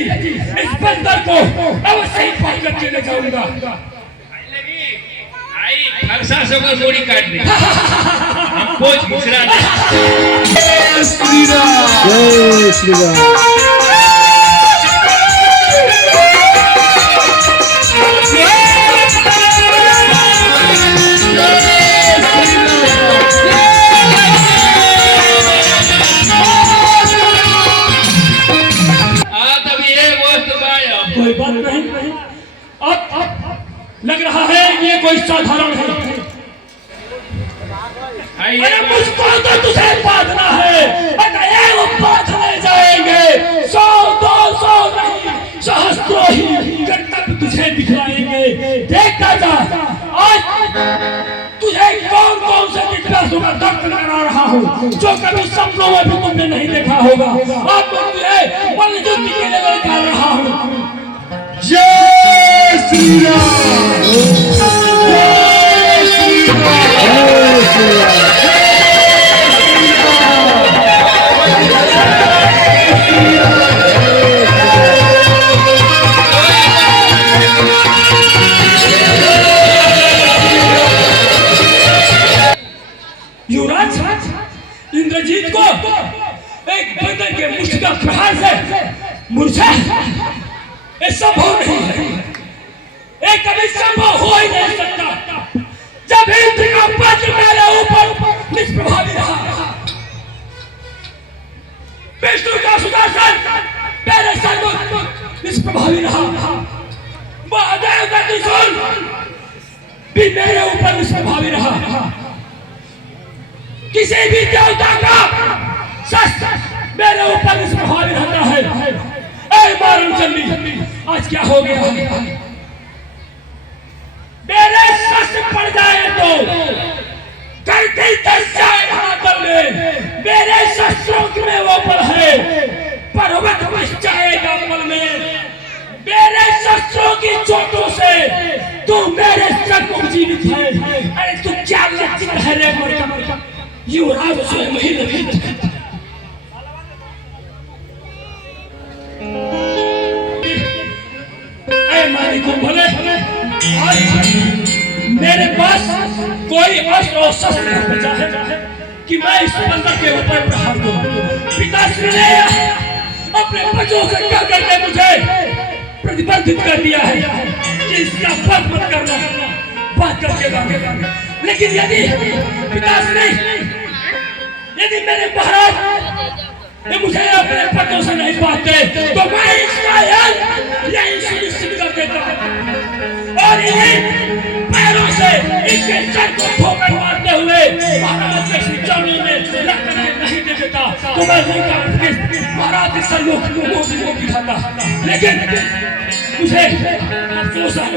इस बंदर को अवश्य ही पकड़ करके ले जाऊंगा। आई खरसा से को गोली काट दे। कुछ घुसरा दे। जय श्री राम। जय श्री राम। कोई बात नहीं। अब लग रहा है ये कोई साधारण है। अरे मुझको तो तुझे बांधना है। अगर ये बांधने जाएंगे 100 200 नहीं सहस्त्रों ही कर्तव्य तुझे दिखलाएंगे। देखता जा आज तुझे कौन कौन से दिग्गजों का दर्द करा रहा हूँ जो कभी सपनों में भी तुमने नहीं देखा होगा। अब मैं तुझे बलयुद्ध के लिए निकाल रहा हूँ। जय श्री राम। जय श्री राम। जय श्री राम। युवराज इंद्रजीत को एक बंदर के मुष्टि का प्रहार से मुरझा ये संभव नहीं है। ये कभी संभव हो ही नहीं सकता जब इंद्र का वज्र मेरे ऊपर निष्प्रभावी रहा। विष्णु का सुदर्शन मेरे सर पर निष्प्रभावी रहा। महादेव का त्रिशूल भी मेरे ऊपर निष्प्रभावी रहा। किसी भी देवता का शस्त्र मेरे ऊपर निष्प्रभावी रहता है। मारून चंडी आज क्या हो गया? मेरे शस्त्र पड़ जाए तो धरती दस जाए हाथ में। मेरे शस्त्रों में वो बल है पर्वत बच जाएगा पल में। मेरे शस्त्रों की चोटों से तू मेरे सर को जीवित है। अरे तू क्या लक्षित है रे मरका युवराज स्वयं ही नहीं। मालिक भले आज मेरे पास कोई अस्त्र और शस्त्र नहीं बचा है कि मैं इस बंदर के ऊपर प्रहार दूं। पिताश्री ने अपने बच्चों से कह करके मुझे प्रतिबंधित कर दिया है कि इसका वध मत करना, बात करके गाना। लेकिन यदि पिताश्री यदि मेरे महाराज ये मुझे अपने पदों से नहीं पाते तो मैं इसका यही सुनिश्चित कर देता और इन्हीं पैरों से इसके सर को ठोकर मारते हुए महाराज के सिंचाई में लग करके नहीं दे देता तो मैं महाराज के सर को दिखाता। लेकिन मुझे अफसोस है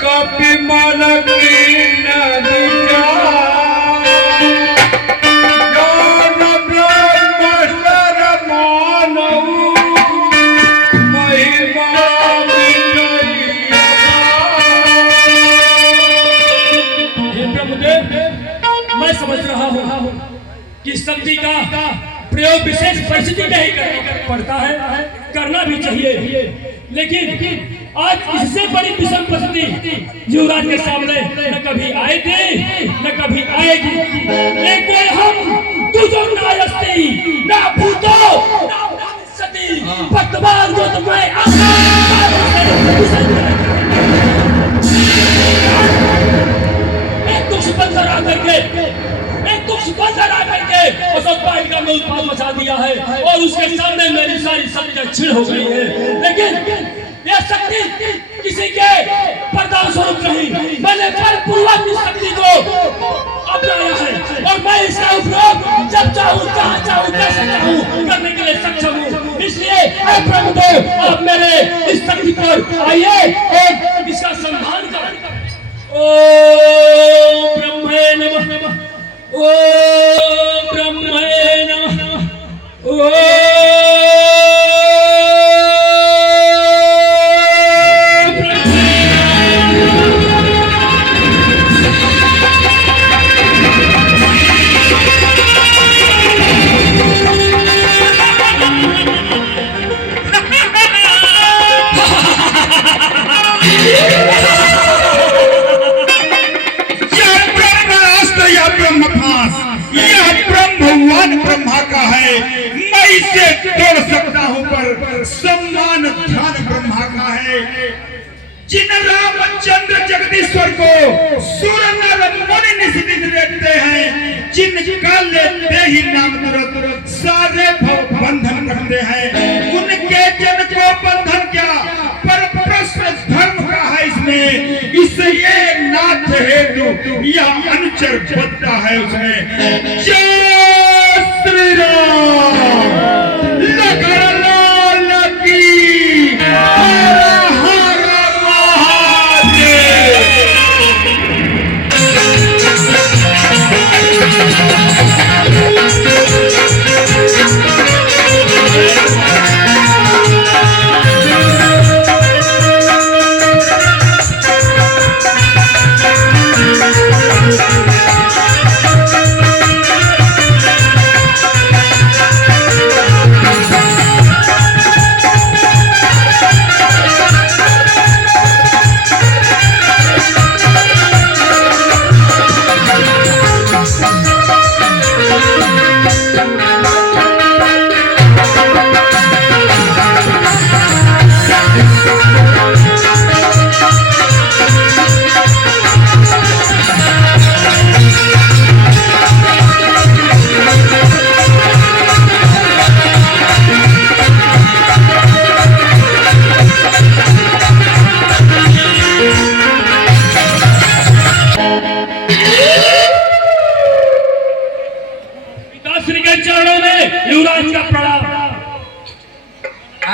कपि मन की नदिया ज्ञान ब्रह्म सर मानव शक्ति का प्रयोग विशेष परिस्थिति में ही करना पड़ता है, करना भी चाहिए। लेकिन आज इससे बड़ी विषम परिस्थिति युवराज के सामने न कभी आए थे न कभी आएगी। लेकिन हम तुझो नायस्ती ना भूतो ना सती पतवार जो तुम्हें एक दुख बंदर आकर के असद पाइल का उत्पाद मचा दिया है और उसके सामने मेरी सारी शक्तियां छिड़ हो गई है। लेकिन यह शक्ति किसी के वरदान स्वरूप नहीं, मैंने बलपूर्वक इस शक्ति को अपनाया है और मैं इसका उपयोग जब चाहूँ जहाँ चाहूँ कैसे चाहूँ करने के लिए सक्षम हूँ। इसलिए प्रभुदेव आप मेरे इस शक्ति पर आइए और इसका सम्मान करें। ओम ब्रह्मे नमः, ओम ब्रह्मे नमः, ओम ब्रह्मा का है, मैं इसे तोड़ सकता हूँ पर सम्मान ध्यान ब्रह्मा का है। जिन रामचंद्र जगदीश्वर को सूर्य नर मुनि निष्दिन देखते हैं, जिन का लेते ही नाम तुरंत सारे भव बंधन करते हैं, उनके जन को बंधन क्या पर प्रश्न धर्म का है इसमें। इसलिए नाथ हेतु यह अनुचर बनता है उसमें। श्री राम लाल की हर हर महादेव।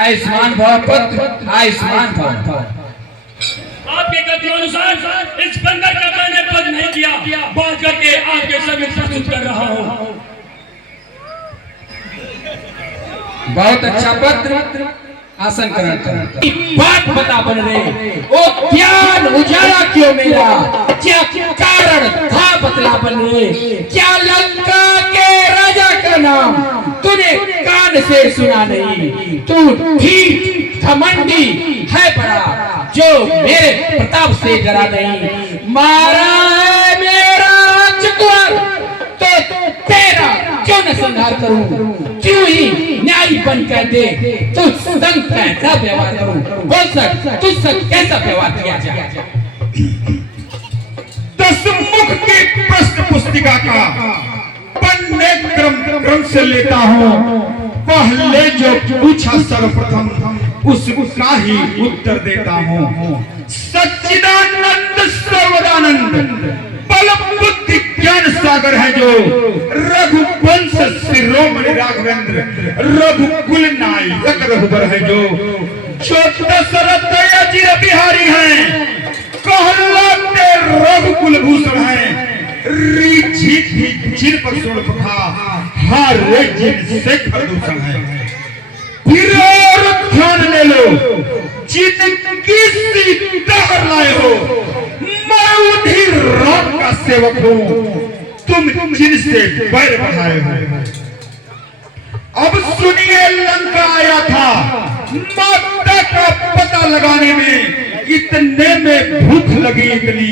आयुष्मान भव पुत्र, आयुष्मान भव। आपके कथनानुसार इस बंदर का मैंने पद नहीं किया, बात करके आपके सभी प्रस्तुत कर रहा हूँ। बहुत अच्छा पत्र, आसन ग्रहण। बात बता बन रहे ओ ज्ञान उजाला क्यों मेरा, क्या कारण था बतला बन रहे। क्या लंका के राजा का नाम तूने कान से सुना नहीं, तू ठीक घमंडी है बड़ा जो मेरे प्रताप से डरा नहीं। मारा है मेरा राजकुमार तो तेरा क्यों न संहार करूं, क्यों ही न्याय बन कर दे तो संग कैसा व्यवहार करूं, बोल सक तुझ सक कैसा व्यवहार किया जाए। 10 मुख की प्रश्न पुस्तिका का पढ़ने क्रम से लेता हूँ। पहले जो पूछा सर्वप्रथम उसका ही उत्तर देता हूँ। सच्चिदानंद सर्वदानंद बल बुद्धि ज्ञान सागर है जो रघुवंश शिरोमणि राघवेंद्र रघुकुल नायक रघुबर है जो दशरथ अजीर बिहारी हैं, कहलाते रघुकुल भूषण हैं। जिन पर सोल पखा हर जिन से प्रदूषण है। फिर और ध्यान ले लो, जिनकी सीता लाए हो मैं उन्हीं राम का सेवक हूँ, तुम जिनसे बैर बढ़ाए हो। सुनिए, लंका आया था माता का पता लगाने में, इतने में भूख लगी इतनी,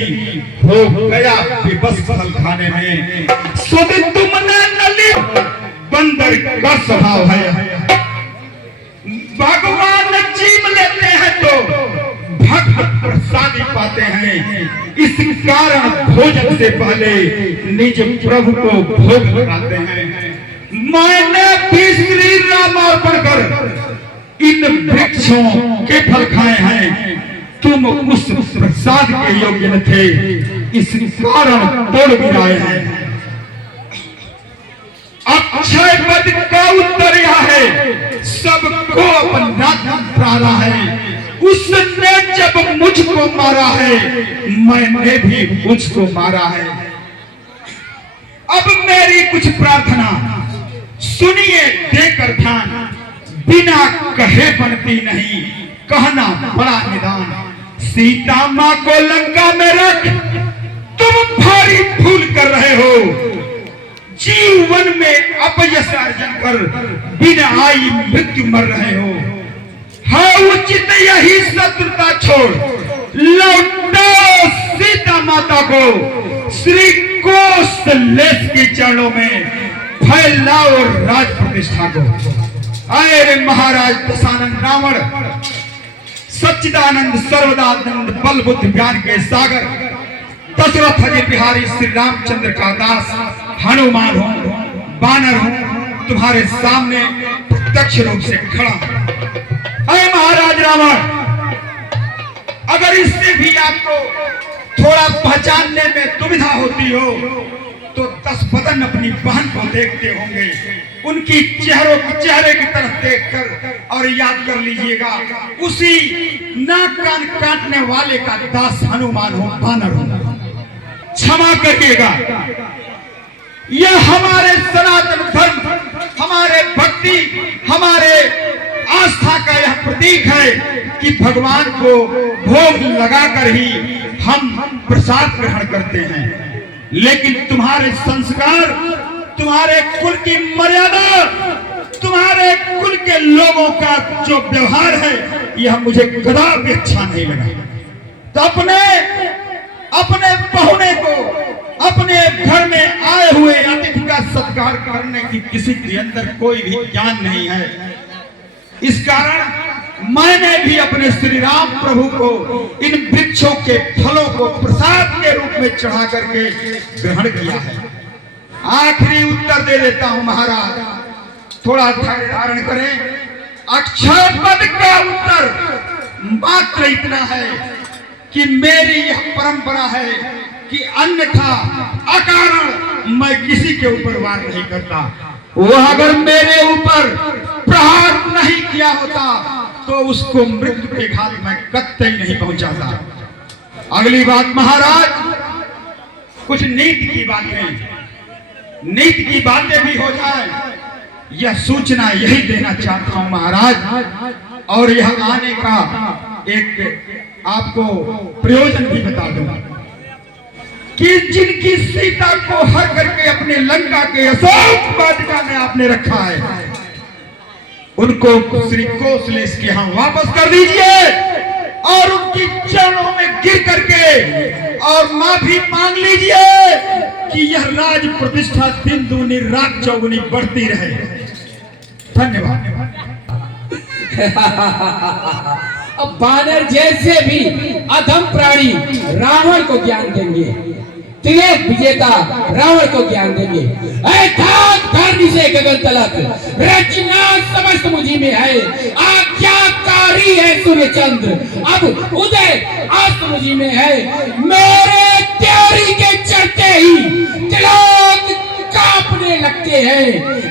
हो गया विवश फल खाने में। सुध तुमने नली, बंदर का स्वभाव है। भगवान चीम लेते हैं तो भक्त प्रसादी पाते हैं, इस कारण भोजन से पहले निज प्रभु को भोग लगाते हैं। मैंने भी श्री राम अर्पण कर इन वृक्षों के फल खाए हैं, तुम उस प्रसाद के योग्य न थे, इस कारण तोड़ गिराए हैं। अक्षय पद का उत्तर यह है, सबको अपना प्राला है। उसने जब मुझको मारा है, मैंने भी मुझको मारा है। अब मेरी कुछ प्रार्थना सुनिए देकर ध्यान, बिना कहे बनती नहीं, कहना बड़ा निदान। सीता माँ को लंका में रख तुम भारी भूल कर रहे हो, जीवन में अपयश अर्जन कर बिना आई मृत्यु मर रहे हो। हाँ, उचित यही शत्रुता छोड़ लौटाओ सीता माता को, श्री कौशलेश के चरणों में फैलाओ राज प्रतिष्ठा को। आए रे महाराज दशानन रावण, सच्चिदानंद सर्वदानंद बल बुद्ध ज्ञान के सागर, दशरथ अजय बिहारी श्री रामचंद्र का दास हनुमान हूं, बानर हूं, तुम्हारे सामने प्रत्यक्ष रूप से खड़ा। अरे महाराज रावण, अगर इससे भी आपको थोड़ा पहचानने में दुविधा होती हो तो 10 बदन अपनी बहन को देखते होंगे, उनकी चेहरे की तरफ देखकर और याद कर लीजिएगा, उसी नाक कान काटने वाले का दास हनुमान हो, बानर हो। क्षमा करिएगा, यह हमारे सनातन धर्म, हमारे भक्ति, हमारे आस्था का यह प्रतीक है कि भगवान को भोग लगाकर ही हम प्रसाद ग्रहण करते हैं। लेकिन तुम्हारे संस्कार, तुम्हारे कुल की मर्यादा, तुम्हारे कुल के लोगों का जो व्यवहार है, यह मुझे कदापि अच्छा नहीं लगा। तो अपने पहुने को, अपने घर में आए हुए अतिथि का सत्कार करने की किसी के अंदर कोई भी ज्ञान नहीं है। इस कारण मैंने भी अपने श्री राम प्रभु को इन वृक्षों के फलों को प्रसाद के रूप में चढ़ा करके ग्रहण किया है। आखिरी उत्तर दे देता हूं महाराज, थोड़ा धैर्य धारण करें। अक्षय पद का उत्तर मात्र इतना है कि मेरी यह परंपरा है कि अन्यथा अकारण मैं किसी के ऊपर वार नहीं करता। वह अगर मेरे ऊपर प्रहार नहीं किया होता तो उसको मृत्यु के घात में कतई नहीं पहुंचाता। अगली बात महाराज, कुछ नीति की बातें भी हो जाए, यह सूचना यही देना चाहता हूं महाराज। और यह आने का एक आपको प्रयोजन भी बता दूं कि जिनकी सीता को हर करके अपने लंका के अशोक वाटिका में आपने रखा है, उनको श्री कौशलेश के यहाँ वापस कर दीजिए और उनकी चरणों में गिर करके और माफी मांग लीजिए कि यह राज प्रतिष्ठा दिन दूनी रात चौगुनी बढ़ती रहे। धन्यवाद। अब बानर जैसे भी अधम प्राणी रावण को ज्ञान देंगे, त्रिलोक विजेता रावण को ज्ञान देंगे। धरनी से गगन तलक रचना समस्त मुझी में है, आज्ञाकारी है सूर्य चंद्र, अब उदय अस्त मुझी में है। मेरे त्योरी के चढ़ते ही त्रिलोक कांपने लगते हैं,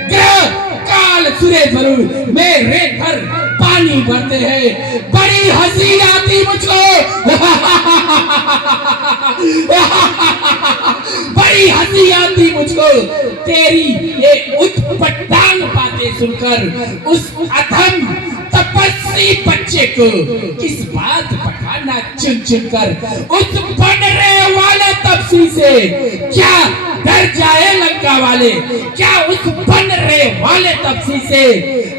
ग्रह काल सूर्य जरूर मेरे घर पानी भरते हैं। बड़ी हंसी आती मुझको बड़ी हंसी आती मुझको तेरी ये उत्पटांग बातें सुनकर। उस अधम तपस्वी बच्चे को किस बात पकाना चुन चुन कर, उस बनने वाले तपस्वी से क्या डर जाए लंका वाले, क्या उस बन रहे वाले तपसी से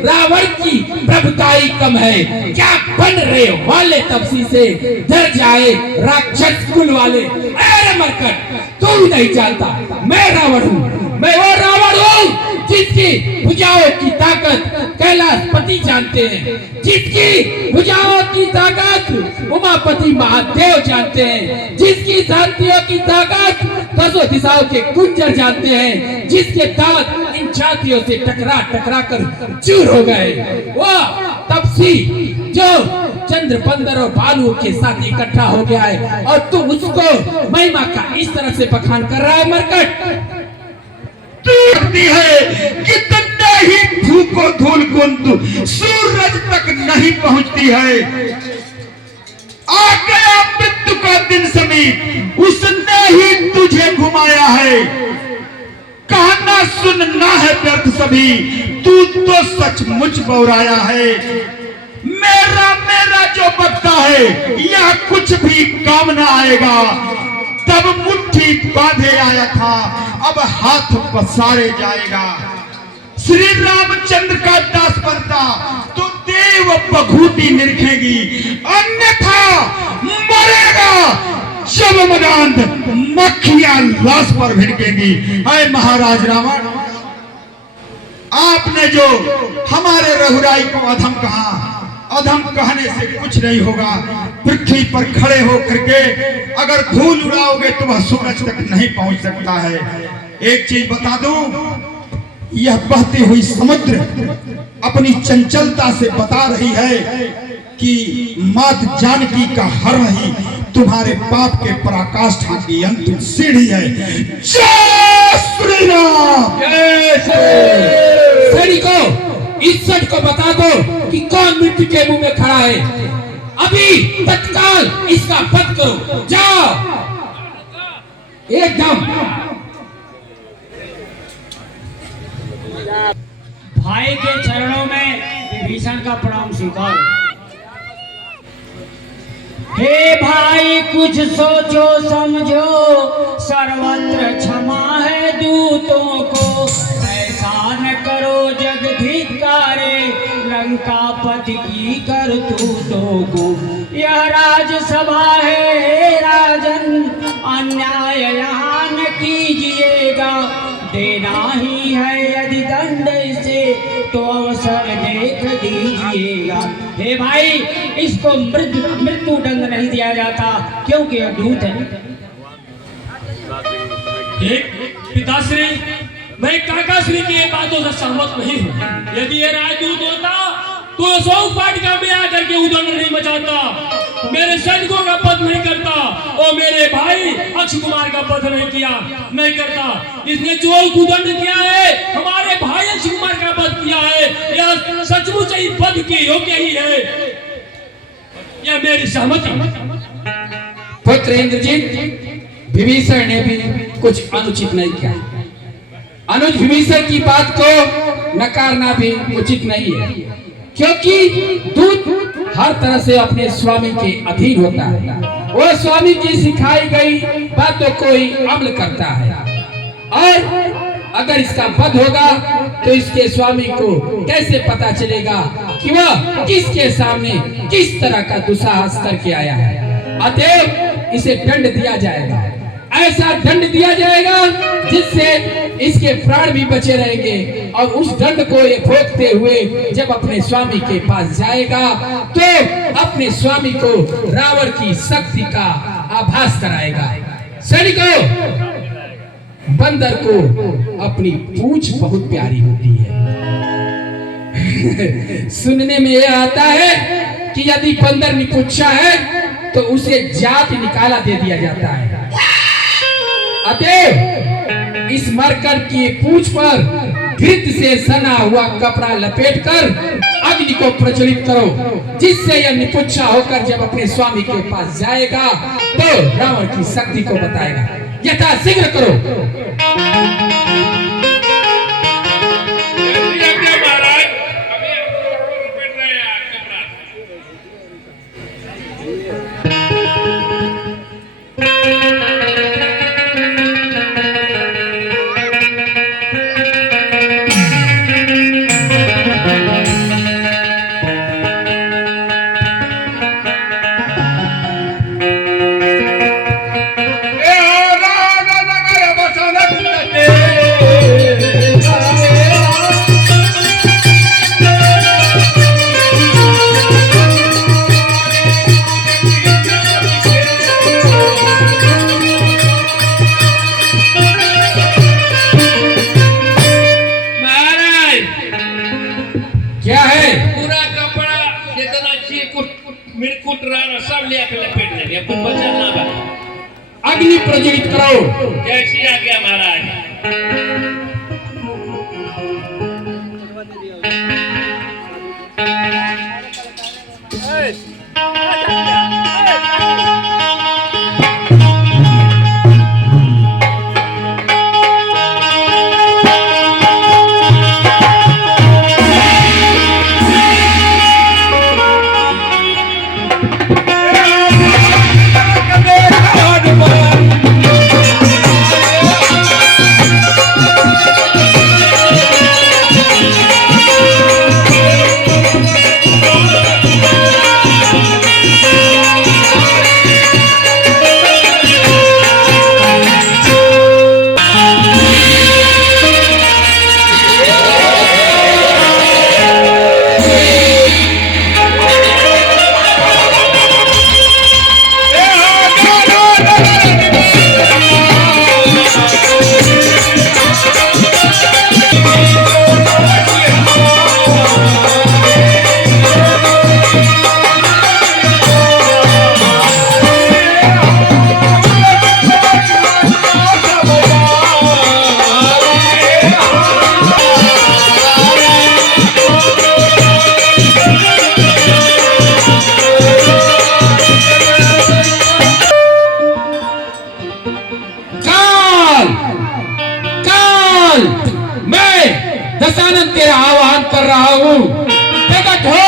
रावण की प्रभुताई कम है? क्या बन रहे वाले तपसी से डर जाए राक्षस कुल वाले? अरे मरकट, तू नहीं जानता मैं रावण हूँ, मैं वो रावण हूँ जिसकी भुजाओं की ताकत कैलाशपति जानते हैं, जिसकी भुजाओं की ताकत उमापति महादेव जानते हैं, जिसकी छातियों की ताकत दसों दिशाओं के कुंजर जानते हैं, जिसके दांत इन छातियों से टकरा टकरा कर चूर हो गए। वो तपसी जो चंद्र बंदर और भालुओं के साथ इकट्ठा हो गया है, और तू उसको महिमा का इस तरह से बखान कर रहा है मरकट। टूटती है कितना ही फूको धूल कुंतु सूरज तक नहीं पहुंचती है। आ गया मृत्यु का दिन समीप, उसने ही तुझे घुमाया है। कहना सुनना है व्यर्थ सभी, तू तो सचमुच बौराया है। मेरा मेरा जो बकता है यह कुछ भी काम ना आएगा। तब मुट्ठी बांधे आया था, अब हाथ पसारे जाएगा। श्री रामचंद्र का दास बनता तो देव बघूटी निरखेगी, अन्यथा मरेगा जब मदांत मक्खियां लाश पर भिड़केगी। हाय महाराज रावण, आपने जो हमारे रघुराई को अधम कहा, अधम कहने से कुछ नहीं होगा। पृथ्वी पर खड़े होकर के अगर धूल उड़ाओगे तो वह सूरज तक नहीं पहुंच सकता है। एक चीज बता दूं, यह बहती हुई समुद्र अपनी चंचलता से बता रही है कि मात जानकी का हर ही तुम्हारे पाप के पराकाष्ठा की अंतिम सीढ़ी है। जय श्री राम। सैनिकों, इस सच को बता दो कि कौन मृत्यु के मुंह में खड़ा है। अभी तत्काल इसका वध करो, जाओ एकदम। भाई के चरणों में विभीषण का प्रणाम स्वीकार। हे भाई कुछ सोचो समझो, सर्वत्र क्षमा है दूतों को। ऐसा न करो जग धिक्कारे, लंकापति की करतूतों को। यह राजसभा है हे राजन, अन्याय यहाँ न कीजिएगा। देना ही है यदि दंड से तो अवसर देख दीजिएगा। हे भाई, इसको मृत्यु दंड नहीं दिया जाता क्योंकि यह दूत है। पिताश्री, मैं काकाश्री की बातों से सहमत नहीं हूँ। यदि ये राजदूत होता तो सौंग पाटिका में आकर के उदंड नहीं मचाता, मेरे सैनिकों का वध नहीं करता, और मेरे भाई अक्षय कुमार का वध नहीं करता। इसने जो उदंड किया है, हमारे भाई अक्षय कुमार का वध किया है, यह सचमुच ही वध के योग्य ही है। यह मेरी सहमति। पुत्र इंद्रजीत, विभीषण ने भी कुछ अनुचित नहीं किया। अनुज विभीषण की बात को नकारना भी उचित नहीं है, क्योंकि दूत हर तरह से अपने स्वामी के अधीन होता है। वो स्वामी की सिखाई गई बातों को ही अमल करता है, और अगर इसका वध होगा तो इसके स्वामी को कैसे पता चलेगा कि वह किसके सामने किस तरह का दुस्साहस करके आया है। अतएव इसे दंड दिया जाएगा, ऐसा दंड दिया जाएगा जिससे इसके प्राण भी बचे रहेंगे। और उस दंड को ये भोगते हुए जब अपने स्वामी के पास जाएगा तो अपने स्वामी को रावण की शक्ति का आभास कराएगा। सैनिकों, बंदर को अपनी पूंछ बहुत प्यारी होती है। सुनने में यह आता है कि यदि बंदर निपुच्छा है तो उसे जात निकाला दे दिया जाता है। अतएव इस मरकर की पूंछ पर घृत से सना हुआ कपड़ा लपेटकर अग्नि को प्रज्वलित करो, जिससे यह निपुच्छा होकर जब अपने स्वामी के पास जाएगा तो रावण की शक्ति को बताएगा। यथाशीघ्र करो। राणा सब ले आके लपेट देंगे, अब कुछ बचा ना बा। अग्नि प्रज्वलित करो। जैसी आज्ञा महाराज। दशानन तेरा आह्वान कर रहा हूँ, प्रकट हो,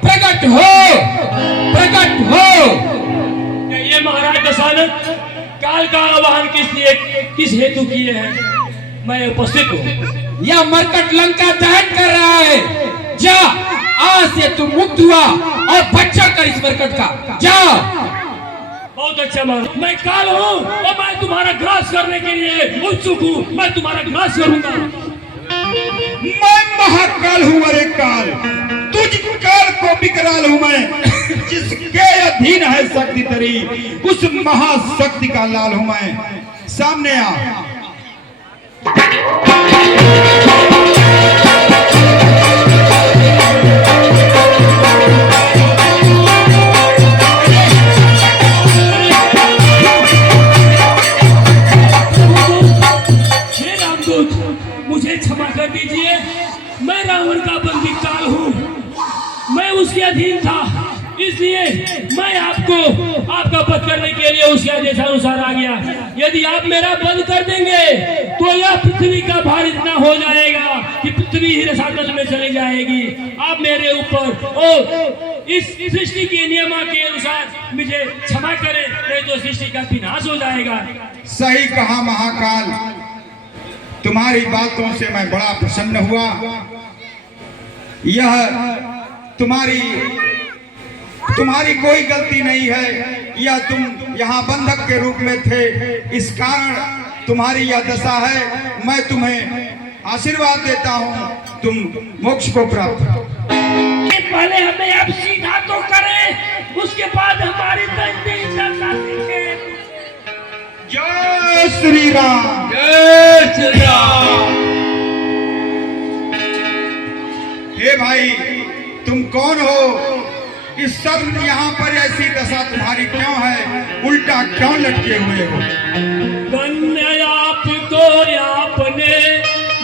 प्रकट हो, प्रकट हो। ये महाराज दशानन काल का आह्वान किस हेतु किए हैं? मैं उपस्थित हूँ। यह मरकट लंका दहन कर रहा है। जा, आज से तू मुक्त हुआ और बच्चा कर इस मरकट का। जा। बहुत अच्छा महाराज, मैं काल हूँ और मैं तुम्हारा ग्रास करने के लिए उत्सुक हूँ। मैं तुम्हारा ग्रास करूंगा। मैं महाकाल हूँ। अरे काल, तुझ काल को विकराल हूँ मैं, जिसके अधीन है शक्ति तेरी, उस महाशक्ति का लाल हूँ मैं। सामने आ। मुझे क्षमा कर दीजिए, मैं रावण का बंदी काल हूँ। मैं उसके अधीन था, इसलिए मैं आपको आपका वध करने के लिए उसके आदेशानुसार आ गया। यदि आप मेरा वध कर देंगे तो यह पृथ्वी का भार इतना हो जाएगा कि पृथ्वी ही रसातल में चली जाएगी। आप मेरे ऊपर और इस सृष्टि के नियम के अनुसार मुझे क्षमा करें, नहीं तो सृष्टि का विनाश हो जाएगा। सही कहा महाकाल, तुम्हारी बातों से मैं बड़ा प्रसन्न हुआ। यह तुम्हारी कोई गलती नहीं है। यह तुम यहाँ बंधक के रूप में थे, इस कारण तुम्हारी यह दशा है। मैं तुम्हें आशीर्वाद देता हूँ, तुम मोक्ष को प्राप्त करो। पहले हमें अब सीधा तो करें, उसके बाद हमारी दशा देखें। जय श्री राम। जय श्री राम। हे भाई, तुम कौन हो? इस सब यहाँ पर ऐसी दशा तुम्हारी क्यों है? उल्टा क्यों लटके हुए हो? धन्य आपको आपने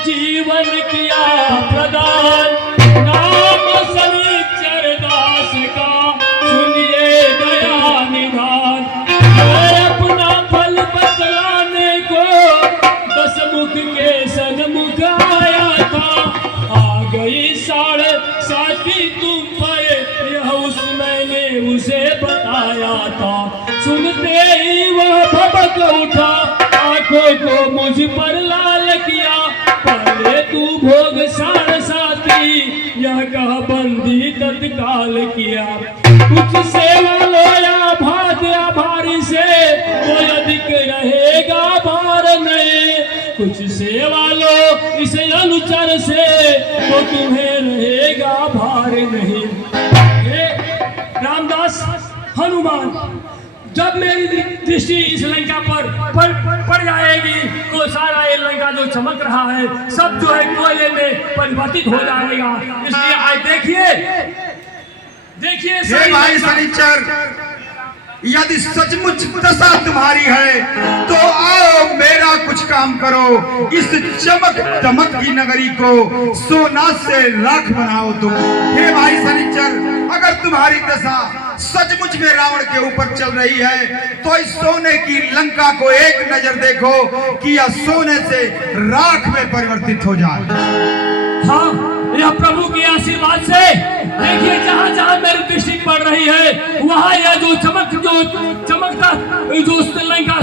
जीवन किया प्रदान, नाम शनिचर दास का सुनिए दया निधान। मैं अपना फल बतलाने को दशमुख के सन्मुख आया था। आ गई 7.5 तुम पे, यह उस मैंने उसे बताया था। सुनते ही वह भड़क उठा, आंखों को मुझ पर लाल किया। पहले तू भोग 7.5, यह कह बंदी तत्काल किया। कुछ सेवा लो या भाग्य आभारी से, तो अधिक रहेगा भार नहीं। कुछ सेवा लो इस अनुचर से, तो तुम्हें रहेगा भार नहीं। रामदास हनुमान, जब मेरी दृष्टि इस लंका पर पड़ जाएगी तो सारा ये लंका जो चमक रहा है सब जो है कोयले में परिवर्तित हो जाएगा। इसलिए आज देखिए देखिए हे भाई शनिचर, यदि सचमुच दशा तुम्हारी है तो आओ मेरा कुछ काम करो, इस चमक दमक की नगरी को सोना से राख बनाओ तुम। हे भाई शनिचर, अगर तुम्हारी दशा सचमुच में रावण के ऊपर चल रही है तो इस सोने की लंका को एक नजर देखो कि यह सोने से राख में परिवर्तित हो जाए। हाँ, यह प्रभु के आशीर्वाद से देखिए जहाँ जहाँ मेरी दृष्टि पड़ रही है वहाँ यह जो चमकता जो लंका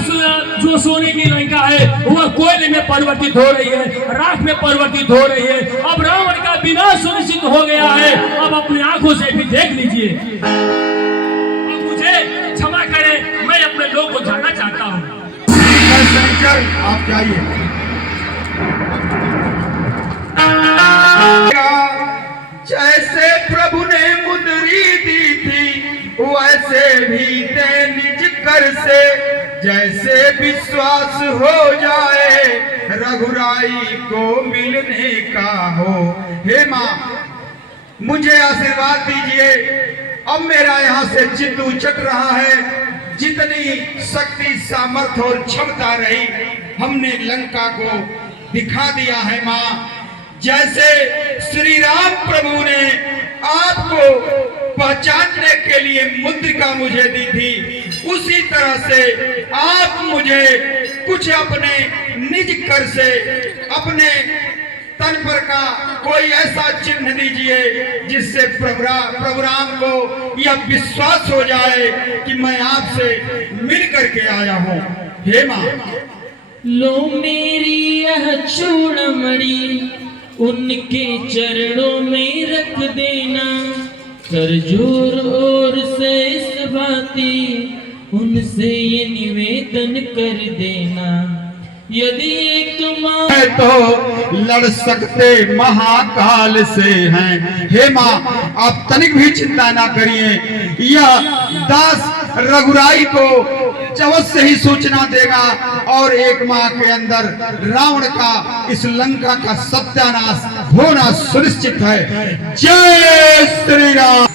जो सोने की लंका है वह कोयले में परिवर्तित हो रही है, राख में परिवर्तित हो रही है। अब रावण का विनाश सुनिश्चित हो गया है। अब अपनी आंखों से भी देख लीजिए। अब मुझे क्षमा करें, मैं अपने लोग को जानना चाहता हूँ। आप जाइए। जैसे प्रभु ने मुद्री दी थी वैसे भी दे निज कर से, जैसे विश्वास हो जाए रघुराई को मिलने का हो। हे माँ, मुझे आशीर्वाद दीजिए। अब मेरा यहाँ से चित्त उचट रहा है। जितनी शक्ति सामर्थ्य और क्षमता रही हमने लंका को दिखा दिया है माँ। जैसे श्री राम प्रभु ने आपको पहचानने के लिए मुद्रिका मुझे दी थी, उसी तरह से आप मुझे कुछ अपने निज कर से अपने तन पर का कोई ऐसा चिन्ह दीजिए जिससे प्रभु राम को यह विश्वास हो जाए कि मैं आपसे मिल करके आया हूँ। हे माँ, लो मेरी यह चूड़मणि उनके चरणों में रख देना, कर जोर और से इस भांति उनसे ये निवेदन कर देना। यदि एक माँ तो लड़ सकते महाकाल से हैं। हे माँ, आप तनिक भी चिंता ना करिए। यह दास रघुराई को अवश्य ही सूचना देगा और एक माह के अंदर रावण का इस लंका का सत्यानाश होना सुनिश्चित है। जय श्री राम।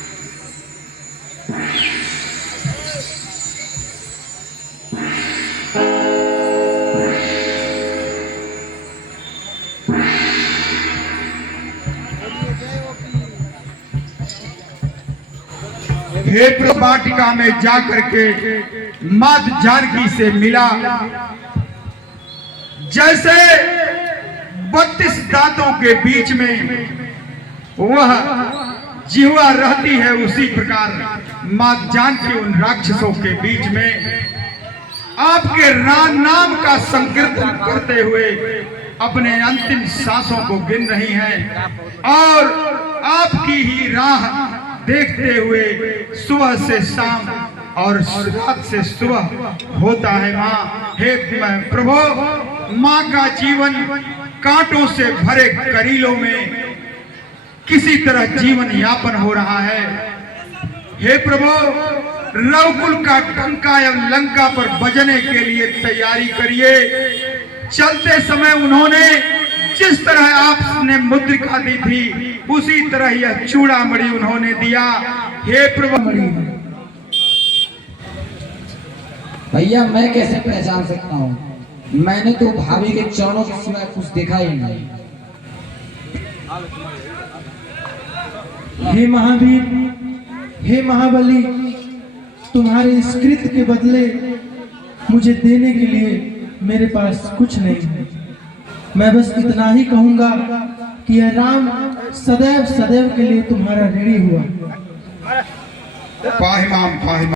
हे प्रभु, वाटिका में जाकर के माता जानकी से मिला। जैसे 32 दांतों के बीच में वह जिह्वा रहती है, उसी प्रकार माता जानकी उन राक्षसों के बीच में आपके नाम का संकीर्तन करते हुए अपने अंतिम सांसों को गिन रही हैं और आपकी ही राह देखते हुए सुबह से शाम और रात से सुबह होता है माँ। हे प्रभु, माँ का जीवन कांटों से भरे करीलों में किसी तरह जीवन यापन हो रहा है। हे प्रभु, रघुकुल का डंका लंका पर बजने के लिए तैयारी करिए। चलते समय उन्होंने जिस तरह आपने मुद्रिका दी थी उसी तरह यह चूड़ामणि उन्होंने दिया। हे प्रभु, भैया मैं कैसे पहचान सकता हूँ? मैंने तो भाभी के चरणों के सिवाय कुछ देखा ही नहीं। हे महावीर, हे महाबली, तुम्हारे इस कृत्य के बदले मुझे देने के लिए मेरे पास कुछ नहीं है। मैं बस इतना ही कहूंगा कि यह राम सदैव सदैव के लिए तुम्हारा ऋणी हुआ। पाहिमाम पाहिमाम।